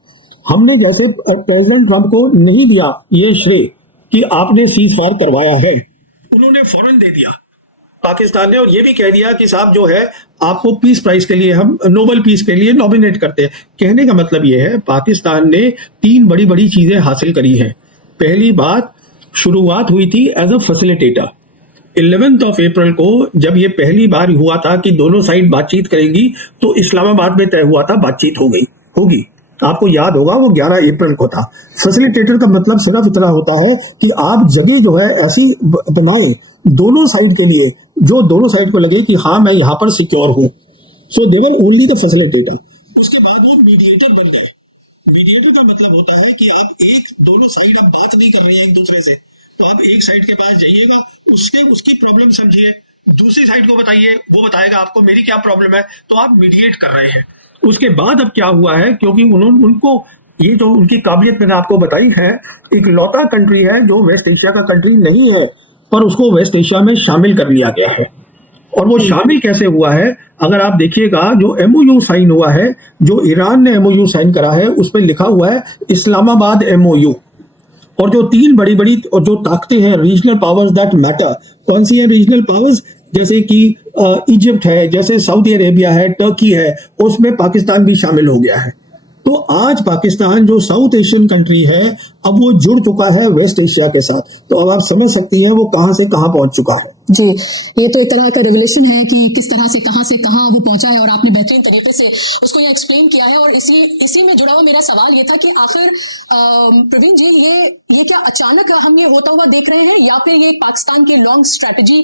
हमने जैसे प्रेसिडेंट ट्रंप को नहीं दिया ये श्रेय कि आपने सीज फायर करवाया है, उन्होंने फौरन दे दिया पाकिस्तान ने, और ये भी कह दिया कि साहब जो है आपको पीस प्राइज के लिए, हम नोबेल पीस के लिए नॉमिनेट करते हैं। कहने का मतलब ये है, पाकिस्तान ने 3 बड़ी बड़ी चीजें हासिल करी हैं। पहली बात, शुरुआत हुई थी एज अ फैसिलिटेटर। 11 अप्रैल को जब ये पहली बार हुआ था कि दोनों साइड बातचीत करेंगी, तो इस्लामाबाद में तय हुआ था बातचीत होगी। आपको याद होगा वो 11 अप्रैल को था। फैसिलिटेटर का मतलब सिर्फ इतना होता है कि आप जगह जो है ऐसी बनाएं दोनों साइड के लिए, जो दोनों साइड को लगे कि हाँ मैं यहाँ पर सिक्योर हूँ। सो दे वर ओनली द फैसिलिटेटर। उसके बाद वो मीडिएटर बन गए। मीडिएटर का मतलब होता है कि आप दोनों साइड अब बात नहीं कर रही है एक दूसरे से, तो आप एक साइड के पास जाइएगा, उसकी प्रॉब्लम समझिए, दूसरी साइड को बताइए, वो बताएगा आपको मेरी क्या प्रॉब्लम है, तो आप मीडिएट कर रहे हैं। उसके बाद अब क्या हुआ है, क्योंकि उनको ये जो उनकी काबिलियत मैंने आपको बताई है, एक लौता कंट्री है जो वेस्ट एशिया का कंट्री नहीं है, पर उसको वेस्ट एशिया में शामिल कर लिया गया है। और वो शामिल कैसे हुआ है, अगर आप देखिएगा जो MOU साइन हुआ है, जो ईरान ने MOU साइन करा है, उस पर लिखा हुआ है इस्लामाबाद MOU। और जो तीन बड़ी बड़ी और जो ताकतें हैं रीजनल पावर्स दैट मैटर, कौन सी है रीजनल पावर्स? जैसे कि इजिप्ट है, जैसे सऊदी अरेबिया है, टर्की है, उसमें पाकिस्तान भी शामिल हो गया है। तो आज पाकिस्तान जो साउथ एशियन कंट्री है, अब वो जुड़ चुका है वेस्ट एशिया के साथ। तो अब आप समझ सकती हैं वो कहां से कहां पहुंच चुका है। जी, ये तो एक तरह का रेवोल्यूशन है कि किस तरह से कहां वो पहुंचा है, और आपने बेहतरीन तरीके से उसको यहाँ एक्सप्लेन किया है। और इसी में जुड़ा हुआ मेरा सवाल ये था कि आखिर प्रवीण जी, ये क्या अचानक हम ये होता हुआ देख रहे हैं, या फिर ये पाकिस्तान की लॉन्ग स्ट्रेटजी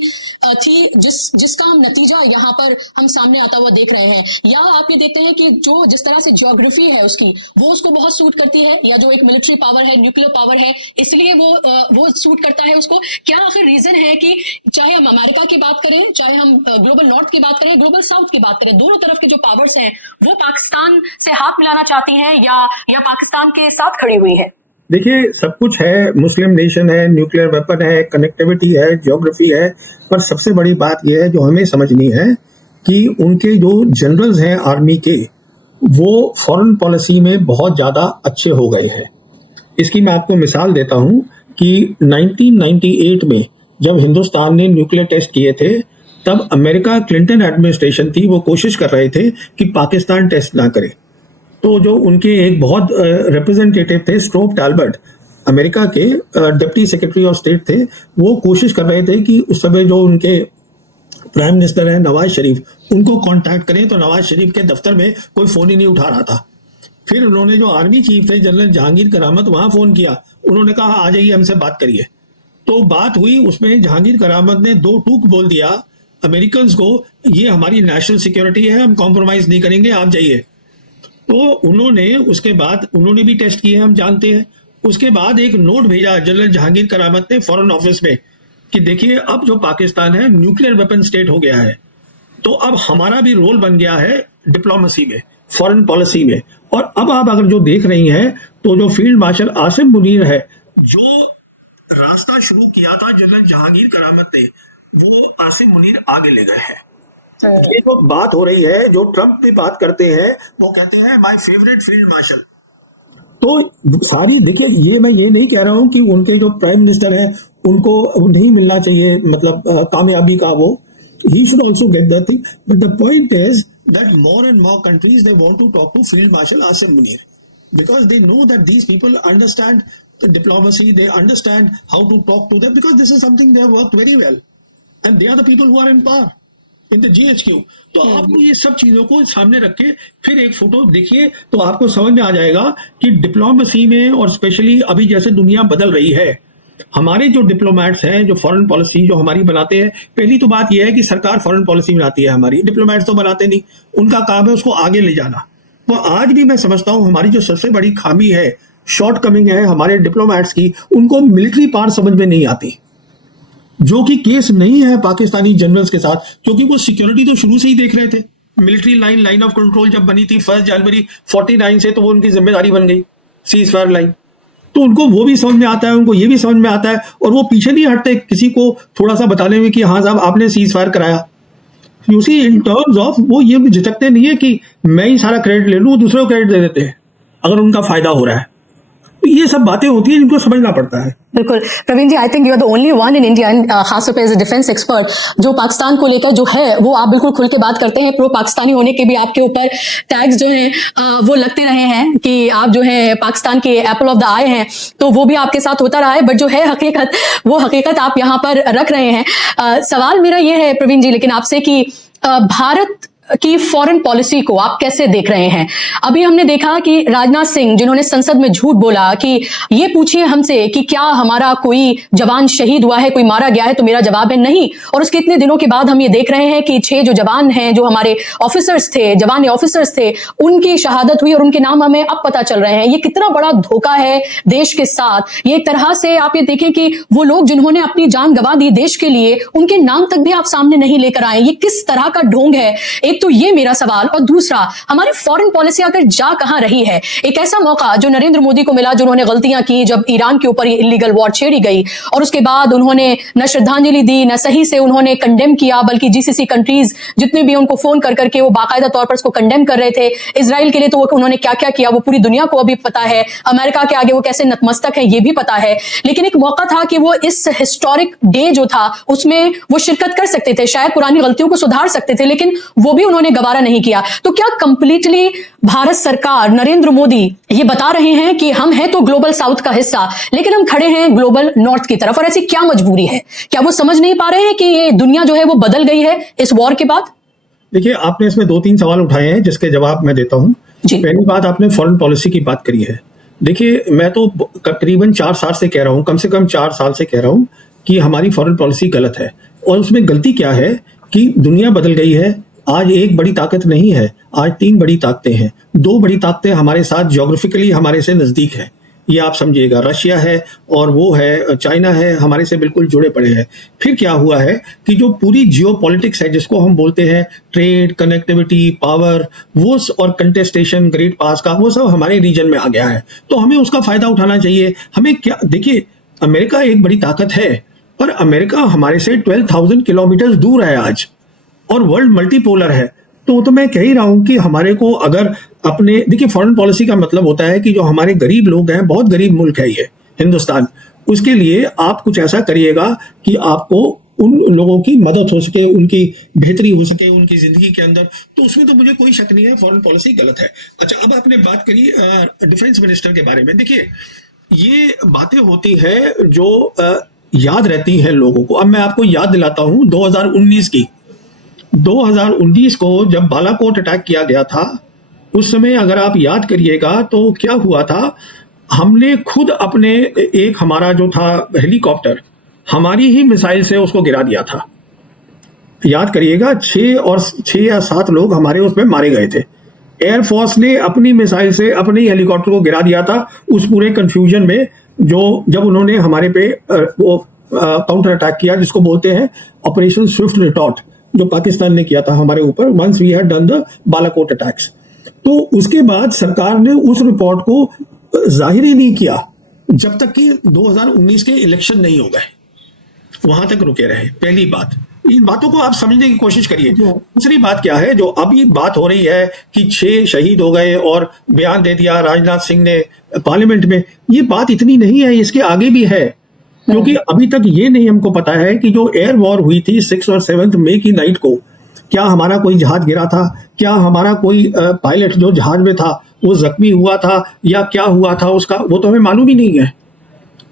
थी जिसका हम नतीजा यहाँ पर हम सामने आता हुआ देख रहे हैं? या आप ये देखते हैं कि जो जिस तरह से ज्योग्राफी है उसकी, वो उसको बहुत सूट करती है, या जो एक मिलिट्री पावर है, न्यूक्लियर पावर है, इसलिए वो सूट करता है उसको? क्या आखिर रीजन है कि चाहे हम अमेरिका की बात करें, चाहे हम ग्लोबल नॉर्थ की बात करें, ग्लोबल साउथ की बात करें, दोनों तरफ के जो पावर्स हैं वो पाकिस्तान से हाथ मिलाना चाहती हैं या पाकिस्तान के साथ खड़ी हुई है? देखिए, सब कुछ है, मुस्लिम नेशन है, न्यूक्लियर वेपन है, कनेक्टिविटी है, ज्योग्राफी है, पर सबसे बड़ी बात यह है जो हमें समझनी है कि उनके जो जनरल्स हैं आर्मी के, वो फॉरेन पॉलिसी में बहुत ज़्यादा अच्छे हो गए हैं। इसकी मैं आपको मिसाल देता हूं कि 1998 में जब हिंदुस्तान ने न्यूक्लियर टेस्ट किए थे, तब अमेरिका क्लिंटन एडमिनिस्ट्रेशन थी, वो कोशिश कर रहे थे कि पाकिस्तान टेस्ट ना करे। तो जो उनके एक बहुत रिप्रेजेंटेटिव थे, स्ट्रोप टैलबर्ट, अमेरिका के डिप्टी सेक्रेटरी ऑफ स्टेट थे, वो कोशिश कर रहे थे कि उस समय जो उनके प्राइम मिनिस्टर हैं नवाज शरीफ, उनको कांटेक्ट करें, तो नवाज शरीफ के दफ्तर में कोई फ़ोन ही नहीं उठा रहा था। फिर उन्होंने जो आर्मी चीफ थे जनरल जहांगीर करामत, वहाँ फ़ोन किया, उन्होंने कहा आ जाइए हमसे बात करिए। तो बात हुई, उसमें जहांगीर करामत ने दो टूक बोल दिया अमेरिकन्स को, ये हमारी नेशनल सिक्योरिटी है, हम कॉम्प्रोमाइज़ नहीं करेंगे, आप जाइए। तो उन्होंने उसके बाद उन्होंने भी टेस्ट किए, हम जानते हैं। उसके बाद एक नोट भेजा जनरल जहांगीर करामत ने फॉरेन ऑफिस में कि देखिए अब जो पाकिस्तान है न्यूक्लियर वेपन स्टेट हो गया है, तो अब हमारा भी रोल बन गया है डिप्लोमेसी में, फॉरेन पॉलिसी में। और अब आप अगर जो देख रही हैं, तो जो फील्ड मार्शल आसिम मुनीर है, जो रास्ता शुरू किया था जनरल जहांगीर करामत ने, वो आसिम मुनीर आगे ले गए हैं। ये जो बात हो रही है, जो ट्रंप पे बात करते हैं, वो कहते हैं माय फेवरेट फील्ड मार्शल। तो सारी देखिए, ये मैं ये नहीं कह रहा हूं कि उनके जो प्राइम मिनिस्टर हैं उनको नहीं मिलना चाहिए, मतलब कामयाबी का वो, he should also get that thing, but the point is that more and more countries they want to talk to field marshal Asim Munir, because they know that these people understand the diplomacy, they understand how to talk to them, because this is something they have worked very well and they are the people who are in power in the GHQ। तो आपको ये सब चीजों को सामने रख के फिर एक फोटो देखिए, तो आपको समझ में आ जाएगा कि डिप्लोमेसी में, और स्पेशली अभी जैसे दुनिया बदल रही है, हमारे जो डिप्लोमेट्स हैं, जो फॉरेन पॉलिसी जो हमारी बनाते हैं, पहली तो बात यह है कि सरकार फॉरेन पॉलिसी बनाती है, हमारी डिप्लोमेट्स तो बनाते नहीं, उनका काम है उसको आगे ले जाना। तो आज भी मैं समझता हूँ हमारी जो सबसे बड़ी खामी है, शॉर्ट कमिंग है हमारे डिप्लोमेट्स की, उनको मिलिट्री पार्ट समझ में नहीं आती, जो कि केस नहीं है पाकिस्तानी जनरल्स के साथ, क्योंकि वो सिक्योरिटी तो शुरू से ही देख रहे थे। मिलिट्री लाइन ऑफ कंट्रोल जब बनी थी 1 जनवरी 49 से, तो वो उनकी जिम्मेदारी बन गई, सीज फायर लाइन। तो उनको वो भी समझ में आता है, उनको ये भी समझ में आता है, और वो पीछे नहीं हटते किसी को थोड़ा सा बताने में कि हाँ साहब आपने सीज फायर कराया। You see, in terms of वो ये झिझकते नहीं है कि मैं ही सारा क्रेडिट ले लूँ, दूसरे को क्रेडिट दे देते हैं अगर उनका फायदा हो रहा है। तो ये सब बातें होती हैं जिनको समझना पड़ता है। बिल्कुल Praveen ji, I think you are the only one in India, खासतौर पे एज ए डिफेंस एक्सपर्ट, जो पाकिस्तान को लेकर जो है वो आप बिल्कुल खुल के बात करते हैं। प्रो पाकिस्तानी होने के भी आपके ऊपर टैग्स जो हैं वो लगते रहे हैं कि आप जो है पाकिस्तान के एप्पल ऑफ द आई हैं, तो वो भी आपके साथ होता रहा है, बट जो है हकीकत, वो हकीकत आप यहाँ पर रख रहे हैं। सवाल मेरा ये है प्रवीण जी लेकिन आपसे कि भारत की फॉरेन पॉलिसी को आप कैसे देख रहे हैं? अभी हमने देखा कि राजनाथ सिंह, जिन्होंने संसद में झूठ बोला कि ये पूछिए हमसे कि क्या हमारा कोई जवान शहीद हुआ है, कोई मारा गया है, तो मेरा जवाब है नहीं। और उसके इतने दिनों के बाद हम ये देख रहे हैं कि 6 जो जवान हैं, जो हमारे ऑफिसर्स थे, जवान ऑफिसर्स थे, उनकी शहादत हुई और उनके नाम हमें अब पता चल रहे हैं। ये कितना बड़ा धोखा है देश के साथ। ये एक तरह से आप ये देखें कि वो लोग जिन्होंने अपनी जान गंवा दी देश के लिए, उनके नाम तक भी आप सामने नहीं लेकर आए। ये किस तरह का ढोंग है? एक तो ये मेरा सवाल, और दूसरा हमारी फॉरेन पॉलिसी आकर जा कहां रही है। एक ऐसा मौका जो नरेंद्र मोदी को मिला, जिन्होंने गलतियां की जब ईरान के ऊपर ये इलीगल वॉर छेड़ी गई, और उसके बाद उन्होंने न श्रद्धांजलि दी, न सही से उन्होंने कंडेम किया, बल्कि जीसीसी कंट्रीज जितने भी उनको फोन कर करके वो बाकायदा तौर पर उसको कंडेम कर रहे थे। इजराइल के लिए तो उन्होंने क्या क्या किया वो पूरी दुनिया को अभी पता है, अमेरिका के आगे वो कैसे नतमस्तक है ये भी पता है। लेकिन एक मौका था कि वो इस हिस्टोरिक डे जो था उसमें वो शिरकत कर सकते थे, शायद पुरानी गलतियों को सुधार सकते थे, लेकिन वो भी उन्होंने गवारा नहीं किया। तो क्या कंप्लीटली भारत सरकार, नरेंद्र मोदी ये बता रहे हैं कि हम हैं तो ग्लोबल साउथ का हिस्सा, लेकिन हम खड़े हैं ग्लोबल नॉर्थ की तरफ, और ऐसी क्या मजबूरी है? क्या वो समझ नहीं पा रहे हैं कि ये दुनिया जो है वो बदल गई है इस वॉर के बाद? देखिए, आपने इसमें 2-3 सवाल उठाए हैं जिसके जवाब मैं देता हूं। पहली बात, आपने फॉरेन पॉलिसी की बात करी है। देखिए, मैं तो तकरीबन 4 साल से कह रहा हूं, कम से कम 4 साल से कह रहा हूं कि हमारी फॉरेन पॉलिसी गलत है। और उसमें गलती क्या है कि दुनिया बदल गई है। आज एक बड़ी ताकत नहीं है, आज 3 बड़ी ताकतें हैं। 2 बड़ी ताकतें हमारे साथ ज्योग्राफिकली हमारे से नजदीक है, ये आप समझिएगा, रशिया है और वो है चाइना है, हमारे से बिल्कुल जुड़े पड़े हैं। फिर क्या हुआ है कि जो पूरी जियोपॉलिटिक्स है, जिसको हम बोलते हैं ट्रेड, कनेक्टिविटी, पावर, वो और कंटेस्टेशन, ग्रेट पास का, वो सब हमारे रीजन में आ गया है। तो हमें उसका फायदा उठाना चाहिए। हमें क्या, देखिए, अमेरिका एक बड़ी ताकत है, पर अमेरिका हमारे से 12,000 किलोमीटर दूर है आज, और वर्ल्ड मल्टीपोलर है। तो मैं कह ही रहा हूं कि हमारे को अगर अपने, देखिए, फॉरेन पॉलिसी का मतलब होता है कि जो हमारे गरीब लोग हैं, बहुत गरीब मुल्क है ये हिंदुस्तान, उसके लिए आप कुछ ऐसा करिएगा कि आपको उन लोगों की मदद हो सके, उनकी बेहतरी हो सके उनकी जिंदगी के अंदर। तो उसमें तो मुझे कोई शक नहीं है, फॉरेन पॉलिसी गलत है। अच्छा, अब आपने बात करी डिफेंस मिनिस्टर के बारे में। देखिए, ये बातें होती है जो याद रहती हैं लोगों को। अब मैं आपको याद दिलाता हूं 2019 की। 2019 को जब बालाकोट अटैक किया गया था, उस समय अगर आप याद करिएगा तो क्या हुआ था, हमने खुद अपने एक हमारा जो था हेलीकॉप्टर, हमारी ही मिसाइल से उसको गिरा दिया था। याद करिएगा, 6 या 7 लोग हमारे उसमें मारे गए थे। एयरफोर्स ने अपनी मिसाइल से अपने ही हेलीकॉप्टर को गिरा दिया था उस पूरे कंफ्यूजन में, जो जब उन्होंने हमारे पे वो काउंटर अटैक किया, जिसको बोलते हैं ऑपरेशन स्विफ्ट रिटॉर्ट, जो पाकिस्तान ने किया था हमारे ऊपर, once we had done the Balakot attacks. तो उसके बाद सरकार ने उस रिपोर्ट को जाहिर ही नहीं किया जब तक कि 2019 के इलेक्शन नहीं हो गए, वहां तक रुके रहे। पहली बात, इन बातों को आप समझने की कोशिश करिए। दूसरी बात क्या है, जो अभी बात हो रही है कि 6 शहीद हो गए और बयान दे दिया राजनाथ सिंह ने पार्लियामेंट में, ये बात इतनी नहीं है, इसके आगे भी है। क्योंकि अभी तक ये नहीं हमको पता है कि जो एयर वॉर हुई थी 6 और 7 मई की नाइट को, क्या हमारा कोई जहाज गिरा था, क्या हमारा कोई पायलट जो जहाज में था वो जख्मी हुआ था, या क्या हुआ था उसका, वो तो हमें मालूम ही नहीं है।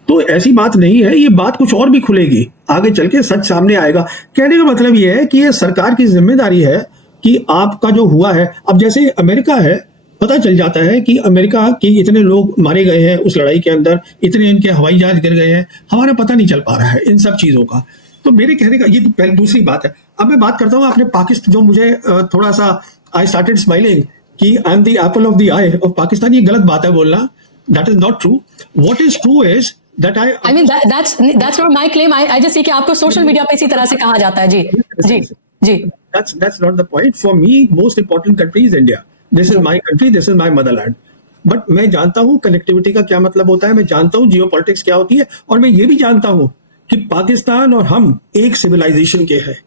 तो ऐसी बात नहीं है, ये बात कुछ और भी खुलेगी आगे चल के, सच सामने आएगा। कहने का मतलब ये है कि ये सरकार की जिम्मेदारी है कि आपका जो हुआ है, अब जैसे अमेरिका है, पता चल जाता है कि अमेरिका के इतने लोग मारे गए हैं उस लड़ाई के अंदर, इतने इनके हवाई जहाज गिर गए हैं, हमारा पता नहीं चल पा रहा है इन सब चीजों का। तो मेरे कहने का ये तो पहले दूसरी बात है। अब मैं बात करता हूँ अपने पाकिस्तान, जो मुझे थोड़ा सा आई स्टार्टेड स्माइलिंग कि I am the Apple of the I of Pakistan. ये गलत बात है बोलना, that is not true. What is true is that I mean that's not my claim. I just say कि आपको सोशल मीडिया पे इसी तरह से कहा जाता है। जी जी जी। That's not the point. For me, most important country is India. This is my country. This is my motherland. But मैं जानता हूँ कनेक्टिविटी का क्या मतलब होता है, मैं जानता हूँ जियोपॉलिटिक्स क्या होती है, और मैं ये भी जानता हूँ कि पाकिस्तान और हम एक सिविलाइजेशन के हैं।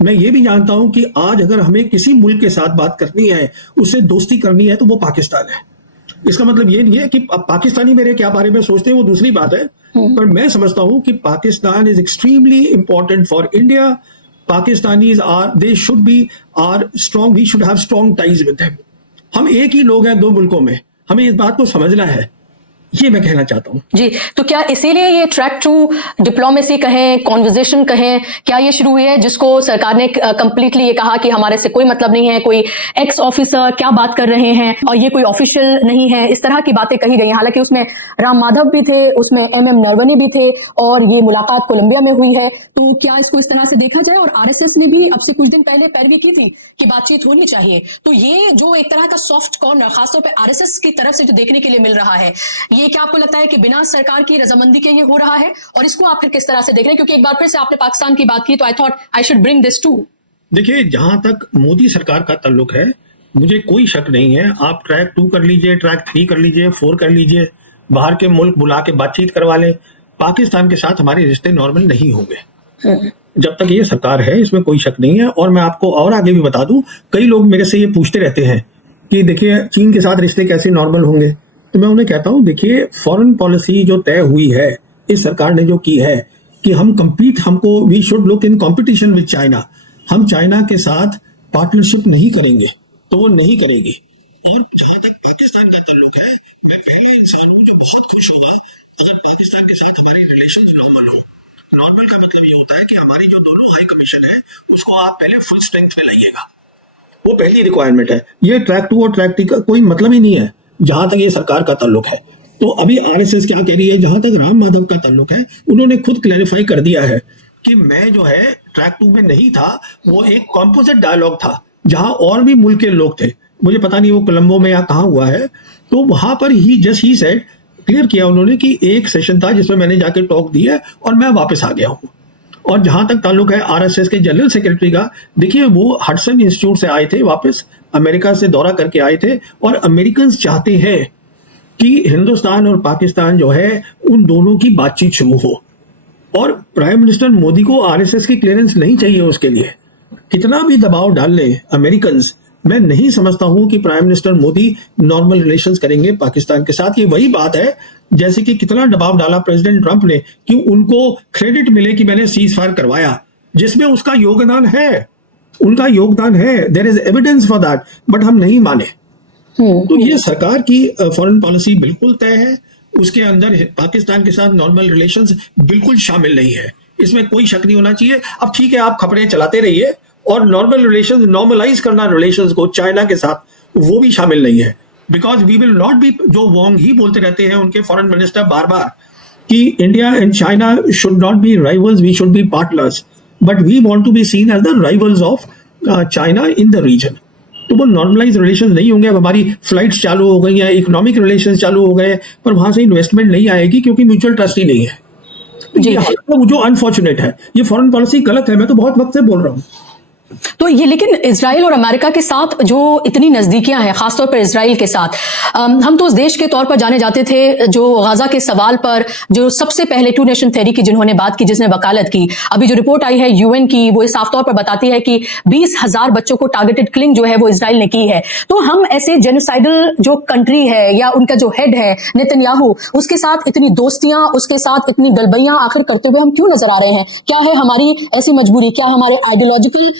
मैं ये भी जानता हूँ कि आज अगर हमें किसी मुल्क के साथ बात करनी है, उससे दोस्ती करनी है, तो वो पाकिस्तान है। इसका मतलब ये नहीं है कि पाकिस्तानी मेरे क्या बारे में सोचते हैं, वो दूसरी बात है, पर मैं समझता हूं कि Pakistan is extremely important for India. Pakistanis are, they should be are strong, we should have strong ties with them. हम एक ही लोग हैं 2 मुल्कों में, हमें इस बात को समझना है, ये मैं कहना चाहता हूं। जी, तो क्या इसीलिए ये ट्रैक टू डिप्लोमेसी कहें, कॉन्वर्जेशन कहें, क्या ये शुरू हुई है, जिसको सरकार ने कंप्लीटली ये कहा कि हमारे से कोई मतलब नहीं है, कोई एक्स ऑफिसर क्या बात कर रहे हैं और ये कोई ऑफिशियल नहीं है, इस तरह की बातें कही गई। हालांकि उसमें राम माधव भी थे, उसमें MM नरवणे भी थे, और ये मुलाकात कोलंबिया में हुई है। तो क्या इसको इस तरह से देखा जाए? और RSS ने भी अब से कुछ दिन पहले पैरवी की थी कि बातचीत होनी चाहिए। तो ये जो एक तरह का सॉफ्ट कॉर्नर खासतौर पर RSS की तरफ से जो देखने के लिए मिल रहा है, ये क्या आपको लगता है कि बिना सरकार की रजामंदी के ये हो रहा है? और इसको आप फिर किस तरह से देख रहे हैं? क्योंकि एक बार फिर से आपने पाकिस्तान की बात की, तो I thought I should bring this to. देखिए, जहां तक मोदी सरकार का ताल्लुक है, मुझे कोई शक नहीं है। आप ट्रैक 2 कर लीजिए, ट्रैक 3 कर लीजिए, 4 कर लीजिए, बाहर के मुल्क बुला के बातचीत करवा लें, पाकिस्तान के साथ हमारे रिश्ते नॉर्मल नहीं होंगे जब तक ये सरकार है, इसमें कोई शक नहीं है। और मैं आपको और आगे भी बता दूं, कई लोग मेरे से ये पूछते रहते हैं कि देखिए चीन के साथ रिश्ते कैसे नॉर्मल होंगे, तो मैं उन्हें कहता हूं, देखिए फॉरेन पॉलिसी जो तय हुई है इस सरकार ने जो की है कि we should look in competition with China, हम चाइना के साथ पार्टनरशिप नहीं करेंगे, तो वो नहीं करेगी। और जहां तक पाकिस्तान का ताल्लुक है, मैं पहले इंसान हूं जो बहुत खुश होगा अगर पाकिस्तान के साथ हमारे रिलेशंस नॉर्मल हो। नॉर्मल का मतलब ये होता है कि हमारी जो दोनों हाई कमीशन है उसको आप पहले फुल स्ट्रेंथ में लाइएगा, वो पहली रिक्वायरमेंट है। ये ट्रैक 2 और ट्रैक 3 का कोई मतलब ही नहीं है जहां तक ये सरकार का ताल्लुक है। तो अभी आरएसएस क्या कह रही है, जहां तक राम माधव का ताल्लुक है, उन्होंने खुद क्लैरिफाई कर दिया है कि मैं जो है ट्रैक 2 में नहीं था, वो एक कॉम्पोजिट डायलॉग था जहां और भी मुल्क के लोग थे, मुझे पता नहीं वो कोलंबो में या कहां हुआ है, तो वहां पर ही सेड क्लियर किया उन्होंने कि एक सेशन था जिसमें मैंने जाके टॉक दी है और मैं वापस आ गया हूं। और जहां तक ताल्लुक है आरएसएस के जनरल सेक्रेटरी का, देखिए वो हडसन इंस्टीट्यूट से आए थे, वापस अमेरिका से दौरा करके आए थे, और अमेरिकन चाहते हैं कि हिंदुस्तान और पाकिस्तान जो है उन दोनों की बातचीत शुरू हो। और प्राइम मिनिस्टर मोदी को आरएसएस की क्लियरेंस नहीं चाहिए उसके लिए, कितना भी दबाव डाल लें अमेरिकन, मैं नहीं समझता हूं कि prime minister Modi normal relations करेंगे पाकिस्तान के साथ। ये वही बात है जैसे कि कितना दबाव डाला प्रेसिडेंट ट्रंप ने कि उनको क्रेडिट मिले कि मैंने सीज फायर करवाया, जिसमें उसका योगदान है, उनका योगदान है, there is evidence for that, but हम नहीं माने। तो ये सरकार की फॉरेन पॉलिसी बिल्कुल तय है, उसके अंदर पाकिस्तान के साथ नॉर्मल रिलेशंस बिल्कुल शामिल नहीं है, इसमें कोई शक नहीं होना चाहिए। अब ठीक है, आप खबरें चलाते रहिए, और नॉर्मल रिलेशंस, नॉर्मलाइज करना रिलेशंस को चाइना के साथ, वो भी शामिल नहीं है। Because we will not be, जो वोंग ही बोलते रहते हैं उनके फॉरेन मिनिस्टर बार बार कि India and China should not be rivals, we should be partners, but we want to be seen as the rivals of China in the region. तो वो नॉर्मलाइज रिलेशन नहीं होंगे। अब हमारी फ्लाइट्स चालू हो गई हैं, इकोनॉमिक रिलेशन चालू हो गए, पर वहां से इन्वेस्टमेंट नहीं आएगी क्योंकि म्यूचुअल ट्रस्ट ही नहीं है। ये जो अनफॉर्चुनेट है, ये फॉरेन पॉलिसी गलत है, मैं तो बहुत वक्त से बोल रहा हूँ। तो ये, लेकिन इजराइल और अमेरिका के साथ जो इतनी नजदीकियां हैं, खासतौर पर इजराइल के साथ, हम तो उस देश के तौर पर जाने जाते थे जो गाजा के सवाल पर जो सबसे पहले 2 नेशन थ्योरी की जिन्होंने बात की, जिसने वकालत की। अभी जो रिपोर्ट आई है यूएन की, वो साफ तौर पर बताती है कि 20,000 बच्चों को टारगेटेड किलिंग जो है वो इजराइल ने की है। तो हम ऐसे जेनोसाइडल जो कंट्री है या उनका जो हेड है नेतन्याहू, उसके साथ इतनी दोस्तियां, उसके साथ इतनी गलबैयां आखिर करते हुए हम क्यों नजर आ रहे हैं? क्या है हमारी ऐसी मजबूरी? क्या हमारे आइडियोलॉजिकल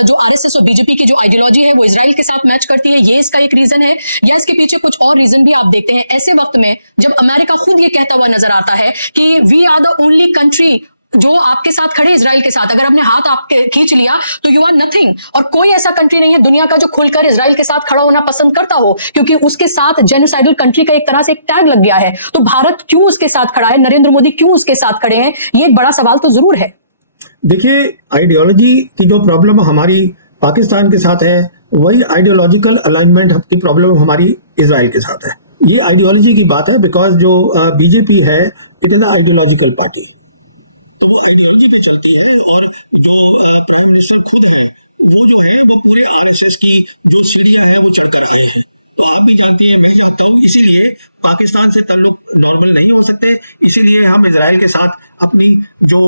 जो आरएसएस और बीजेपी की जो आइडियोलॉजी है वो इजराइल के साथ मैच करती है, ये इसका एक रीजन है, या इसके पीछे कुछ और रीजन भी आप देखते हैं? ऐसे वक्त में जब अमेरिका खुद ये कहता हुआ नजर आता है कि we are the only country जो आपके साथ खड़े इजराइल के साथ, अगर आपने हाथ आपके खींच लिया तो यू आर नथिंग, और कोई ऐसा कंट्री नहीं है दुनिया का जो खुलकर इजराइल के साथ खड़ा होना पसंद करता हो, क्योंकि उसके साथ जेनोसाइडल कंट्री का एक तरह से एक टैग लग गया है। तो भारत क्यों उसके साथ खड़ा है? नरेंद्र मोदी क्यों उसके साथ खड़े हैं? ये एक बड़ा सवाल तो जरूर है। देखिए, आइडियोलॉजी की जो प्रॉब्लम हमारी पाकिस्तान के साथ है, वही आइडियोलॉजिकल अलाइनमेंट की प्रॉब्लम हमारी इजराइल के साथ है। ये आइडियोलॉजी की बात है, बिकॉज जो बीजेपी है इट इज आइडियोलॉजिकल पार्टी, तो वो आइडियोलॉजी पे चलती है। और जो प्राइम मिनिस्टर खुद है, वो जो है वो पूरे आरएसएस की जो सीढ़ियां हैं वो चढ़ कर रहे हैं। तो आप भी जानती हैं, मैं जानता हूँ, इसीलिए पाकिस्तान से ताल्लुक नॉर्मल नहीं हो सकते, इसीलिए हम इजराइल के साथ अपनी जो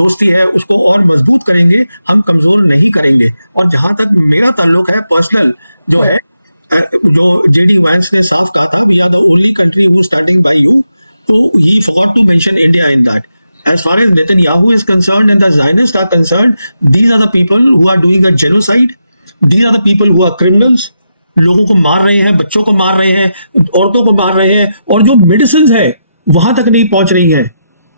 दोस्ती है उसको और मजबूत करेंगे, हम कमजोर नहीं करेंगे। और जहां तक मेरा ताल्लुक है पर्सनल, जो है जो जेडी वांस ने साफ कहा था, we are the only country who standing by you, तो he forgot to mention India in that. As far as Netanyahu is concerned and the Zionists are concerned, these are the people who are doing a genocide. These are the people who are criminals. लोगों को मार रहे हैं, बच्चों को मार रहे हैं, औरतों को मार रहे हैं, और जो मेडिसिन है वहां तक नहीं पहुंच रही है।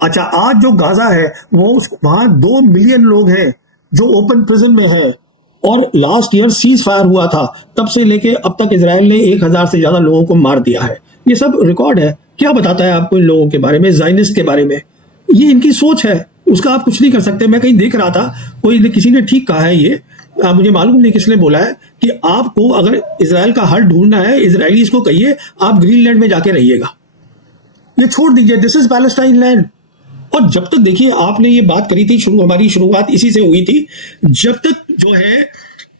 अच्छा, आज जो गाजा है वो वहां 2 मिलियन लोग हैं जो ओपन प्रिजन में है, और लास्ट ईयर सीज फायर हुआ था, तब से लेके अब तक इजराइल ने 1000 से ज्यादा लोगों को मार दिया है। ये सब रिकॉर्ड है। क्या बताता है आपको इन लोगों के बारे में, ज़ायनिस्ट के बारे में? ये इनकी सोच है, उसका आप कुछ नहीं कर सकते। मैं कहीं देख रहा था, किसी ने ठीक कहा है, ये मुझे मालूम नहीं किसने बोला है कि आपको अगर इजराइल का हल ढूंढना है, इजरायलीज को कहिए आप ग्रीनलैंड में जाके रहिएगा, ये छोड़ दीजिए, दिस इज पैलेस्टाइन लैंड। और जब तक देखिए आपने ये बात करी थी, हमारी शुरुआत इसी से हुई थी, जब तक जो है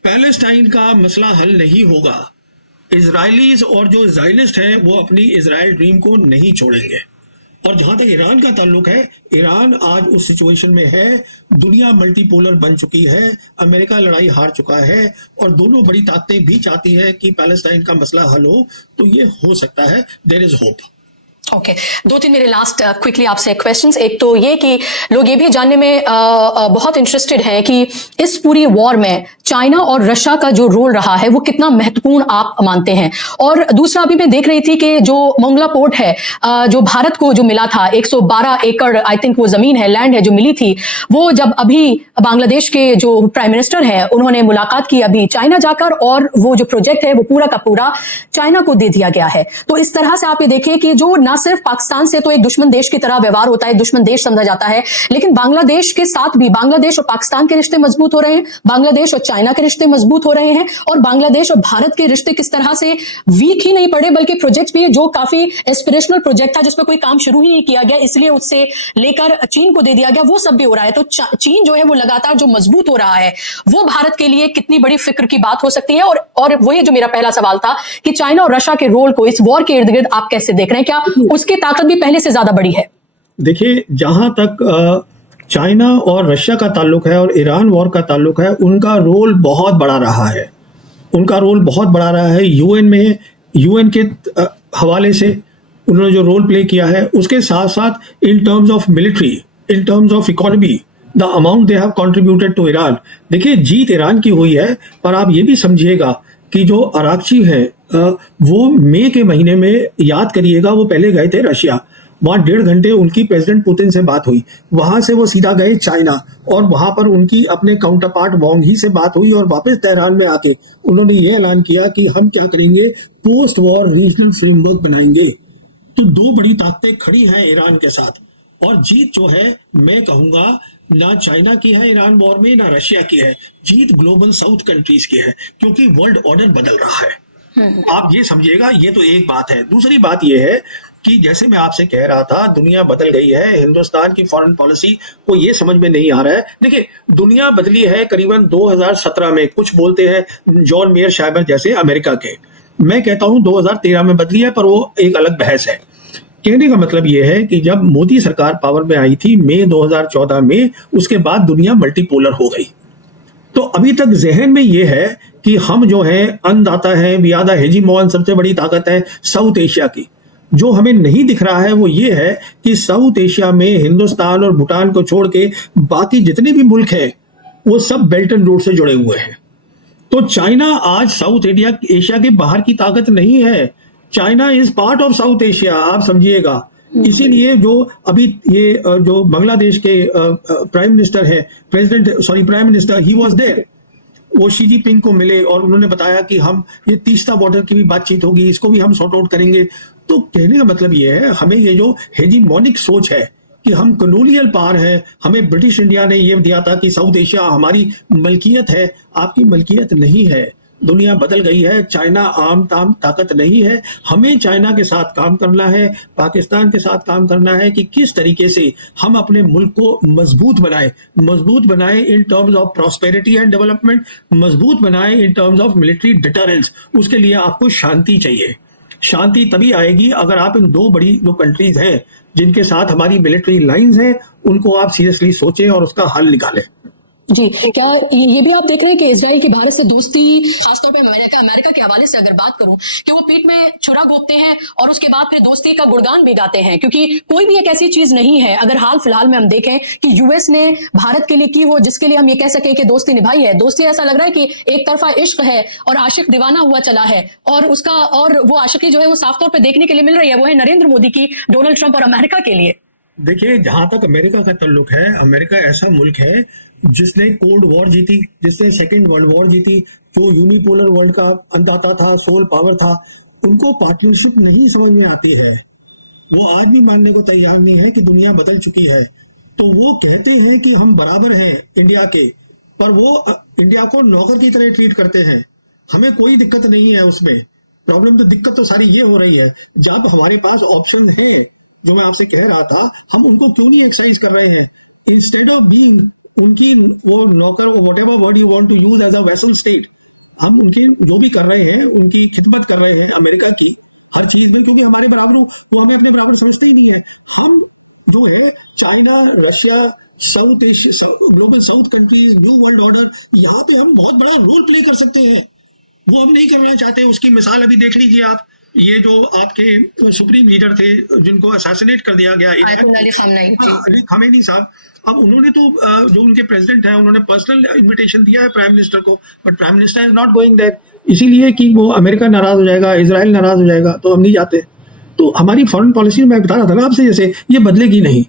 पैलेस्टाइन का मसला हल नहीं होगा, इजरायलीज और जो ज़ायनिस्ट हैं वो अपनी इजराइल ड्रीम को नहीं छोड़ेंगे। और जहां तक ईरान का ताल्लुक है, ईरान आज उस सिचुएशन में है, दुनिया मल्टीपोलर बन चुकी है, अमेरिका लड़ाई हार चुका है और दोनों बड़ी ताकतें भी चाहती है कि पैलेस्टाइन का मसला हल हो, तो ये हो सकता है, देयर इज होप। ओके, दो तीन मेरे लास्ट क्विकली आपसे क्वेश्चंस। एक तो ये कि लोग ये भी जानने में बहुत इंटरेस्टेड हैं कि इस पूरी वॉर में चाइना और रशिया का जो रोल रहा है वो कितना महत्वपूर्ण आप मानते हैं। और दूसरा, अभी मैं देख रही थी कि जो मोंगला पोर्ट है जो भारत को जो मिला था 112 एकड़ आई थिंक वो जमीन है, लैंड है जो मिली थी, वो जब अभी बांग्लादेश के जो प्राइम मिनिस्टर हैं उन्होंने मुलाकात की अभी चाइना जाकर, और वो जो प्रोजेक्ट है वो पूरा का पूरा चाइना को दे दिया गया है। तो इस तरह से आप ये देखिए कि जो ना सिर्फ पाकिस्तान से तो एक दुश्मन देश की तरह व्यवहार होता है, दुश्मन देश समझा जाता है, लेकिन बांग्लादेश के साथ भी बांग्लादेश और पाकिस्तान के रिश्ते मजबूत हो रहे हैं, बांग्लादेश और चाइना के रिश्ते मजबूत हो रहे हैं, और बांग्लादेश और भारत के रिश्ते किस तरह से वीक ही नहीं पड़े बल्कि प्रोजेक्ट भी जो काफी एस्पिरेशनल प्रोजेक्ट था जिसमें कोई काम शुरू ही नहीं किया गया, इसलिए उससे लेकर चीन को दे दिया गया, वो सब भी हो रहा है। तो चीन जो है वो लगातार जो मजबूत हो रहा है वो भारत के लिए कितनी बड़ी फिक्र की बात हो सकती है। और वही जो मेरा पहला सवाल था कि चाइना और रशिया के रोल को इस वॉर के इर्द गिर्द आप कैसे देख रहे हैं, क्या उसकी ताकत भी पहले से ज्यादा बड़ी है? देखिए, जहां तक चाइना और रशिया का ताल्लुक है और ईरान वॉर का ताल्लुक है, उनका रोल बहुत बड़ा रहा है, उनका रोल बहुत बड़ा रहा है। यूएन में, यूएन के हवाले से उन्होंने जो रोल प्ले किया है, उसके साथ साथ in terms of military, in terms of economy, the amount they have contributed to Iran. देखिए, जीत ईरान की हुई है, पर आप ये भी समझिएगा कि जो अराक्ची है वो मई के महीने में, याद करिएगा, वो पहले गए थे रशिया, वहाँ 1.5 घंटे उनकी प्रेसिडेंट पुतिन से बात हुई, वहां से वो सीधा गए चाइना और वहां पर उनकी अपने काउंटर पार्ट वांग ही से बात हुई और वापस तेहरान में आके उन्होंने ये ऐलान किया कि हम क्या करेंगे, पोस्ट वॉर रीजनल फ्रेमवर्क बनाएंगे। तो दो बड़ी ताकतें खड़ी हैं ईरान के साथ, और जीत जो है मैं कहूंगा ना चाइना की है ईरान वॉर में, ना रशिया की है, जीत ग्लोबल साउथ कंट्रीज की है, क्योंकि वर्ल्ड ऑर्डर बदल रहा है। आप ये समझिएगा, ये तो एक बात है। दूसरी बात ये है कि जैसे मैं आपसे कह रहा था, दुनिया बदल गई है, हिंदुस्तान की फॉरेन पॉलिसी को ये समझ में नहीं आ रहा है। देखिए, दुनिया बदली है करीबन 2017 में, कुछ बोलते हैं जॉन मेयर शाइबर जैसे अमेरिका के, मैं कहता हूं 2013 में बदली है, पर वो एक अलग बहस है। कहने का मतलब यह है कि जब मोदी सरकार पावर में आई थी मई 2014 में, उसके बाद दुनिया मल्टीपोलर हो गई। तो अभी तक जहन में यह है कि हम जो है अन्नदाता है, वी आर द हेजीमॉन, सबसे बड़ी ताकत है साउथ एशिया की। जो हमें नहीं दिख रहा है वो ये है कि साउथ एशिया में हिंदुस्तान और भूटान को छोड़ के बाकी जितने भी मुल्क हैं वो सब बेल्ट एंड रोड से जुड़े हुए हैं। तो चाइना आज साउथ एशिया के बाहर की ताकत नहीं है, China is part of South Asia, आप समझिएगा। इसीलिए जो अभी ये जो बांग्लादेश के प्राइम मिनिस्टर है, prime minister, he was there, वो शी जिनपिंग को मिले और उन्होंने बताया कि हम ये तीस्ता बॉर्डर की भी बातचीत होगी, इसको भी हम सॉर्ट आउट करेंगे। तो कहने का मतलब ये है, हमें ये जो हेजीमोनिक सोच है कि हम कॉलोनियल पावर है, हमें ब्रिटिश इंडिया ने ये दिया था कि साउथ एशिया हमारी मलकियत है, आपकी मलकियत नहीं है। दुनिया बदल गई है, चाइना आम ताम ताकत नहीं है। हमें चाइना के साथ काम करना है, पाकिस्तान के साथ काम करना है कि किस तरीके से हम अपने मुल्क को मजबूत बनाए इन terms of prosperity and development, मजबूत बनाए इन टर्म्स ऑफ मिलिट्री डिटरेंस। उसके लिए आपको शांति चाहिए। शांति तभी आएगी अगर आप इन दो बड़ी जो कंट्रीज हैं जिनके साथ हमारी मिलिट्री लाइंस हैं, उनको आप सीरियसली सोचें और उसका हल निकालें। जी, क्या ये भी आप देख रहे हैं कि इजराइल की भारत से दोस्ती, खासतौर पे अमेरिका के हवाले से अगर बात करूं, कि वो पीठ में छुरा घोंपते हैं और उसके बाद फिर दोस्ती का गुणगान भी गाते हैं, क्योंकि कोई भी एक ऐसी चीज नहीं है अगर हाल फिलहाल में हम देखें कि यूएस ने भारत के लिए की हो जिसके लिए हम ये कह सकें कि दोस्ती निभाई है। दोस्ती ऐसा लग रहा है कि एक तरफा इश्क है और आशिक दीवाना हुआ चला है, और वो आशिकी जो है वो साफ तौर पर देखने के लिए मिल रही है, वो है नरेंद्र मोदी की डोनाल्ड ट्रंप और अमेरिका के लिए। देखिए, जहां तक अमेरिका का ताल्लुक है, अमेरिका ऐसा मुल्क है जिसने कोल्ड वॉर जीती, जिसने सेकेंड वर्ल्ड वॉर जीती, जो यूनिपोलर वर्ल्ड का अंदाता था, सोल पावर था, उनको पार्टनरशिप नहीं समझ में आती है। वो आज भी मानने को तैयार नहीं है कि दुनिया बदल चुकी है। तो वो कहते हैं कि हम बराबर हैं इंडिया के, पर वो इंडिया को नौकर की तरह ट्रीट करते हैं। हमें कोई दिक्कत नहीं है उसमें। दिक्कत तो सारी ये हो रही है, जब हमारे पास ऑप्शन है, जो मैं आपसे कह रहा था, हम उनको क्यों नहीं एक्सरसाइज कर रहे हैं? इंस्टेड ऑफ बीइंग उनकी वो नौकर, whatever word you want to use as a vessel state, हम उनकी जो भी कर रहे हैं, उनकी खिदमत कर रहे हैं अमेरिका की हर चीज में, क्योंकि हमारे बराबर वो हमें अपने बराबर सोचते ही नहीं है। हम जो है China, Russia, south Asia, global south countries, new world order, यहाँ पे हम बहुत बड़ा रोल प्ले कर सकते हैं। वो हम नहीं करना चाहते। उसकी मिसाल अभी देख लीजिए आप, ये जो आपके सुप्रीम लीडर थे जिनको असैसिनेट कर दिया गया, अली खामेनी साहब, अब उन्होंने तो जो उनके प्रेसिडेंट हैं, उन्होंने पर्सनल इनविटेशन दिया है प्राइम मिनिस्टर को, but prime minister is not going there, इसीलिए कि वो अमेरिका नाराज हो जाएगा, इजराइल नाराज हो जाएगा, तो हम नहीं जाते। तो हमारी फॉरेन पॉलिसी मैं बता रहा था ना आपसे, जैसे ये बदलेगी नहीं,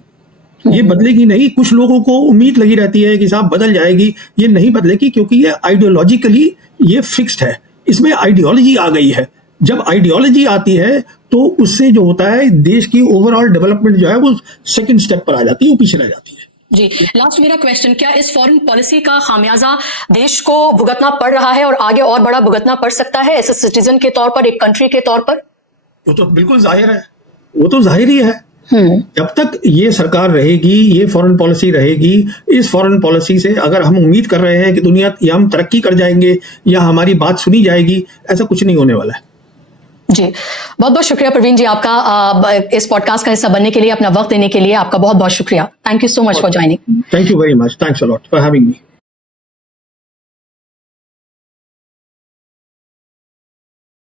ये बदलेगी नहीं। कुछ लोगों को उम्मीद लगी रहती है कि साहब बदल जाएगी, ये नहीं बदलेगी, क्योंकि ये आइडियोलॉजिकली ये फिक्स्ड है, इसमें आइडियोलॉजी आ गई है। जब आइडियोलॉजी आती है तो उससे जो होता है देश की ओवरऑल डेवलपमेंट जो है वो सेकंड स्टेप पर आ जाती है, वो पीछे रह जाती है। जी, लास्ट मेरा क्वेश्चन, क्या इस फॉरेन पॉलिसी का खामियाजा देश को भुगतना पड़ रहा है और आगे और बड़ा भुगतना पड़ सकता है एज ए सिटीजन के तौर पर, एक कंट्री के तौर पर? वो तो बिल्कुल जाहिर है, वो तो जाहिर ही है। जब तक ये सरकार रहेगी, ये फॉरेन पॉलिसी रहेगी, इस फॉरेन पॉलिसी से अगर हम उम्मीद कर रहे हैं कि दुनिया या हम तरक्की कर जाएंगे या हमारी बात सुनी जाएगी, ऐसा कुछ नहीं होने वाला है। जी, बहुत बहुत शुक्रिया प्रवीण जी आपका इस पॉडकास्ट का हिस्सा बनने के लिए, अपना वक्त देने के लिए आपका बहुत बहुत शुक्रिया। Thank you so much for joining. Thank you very much, thanks a lot for having me.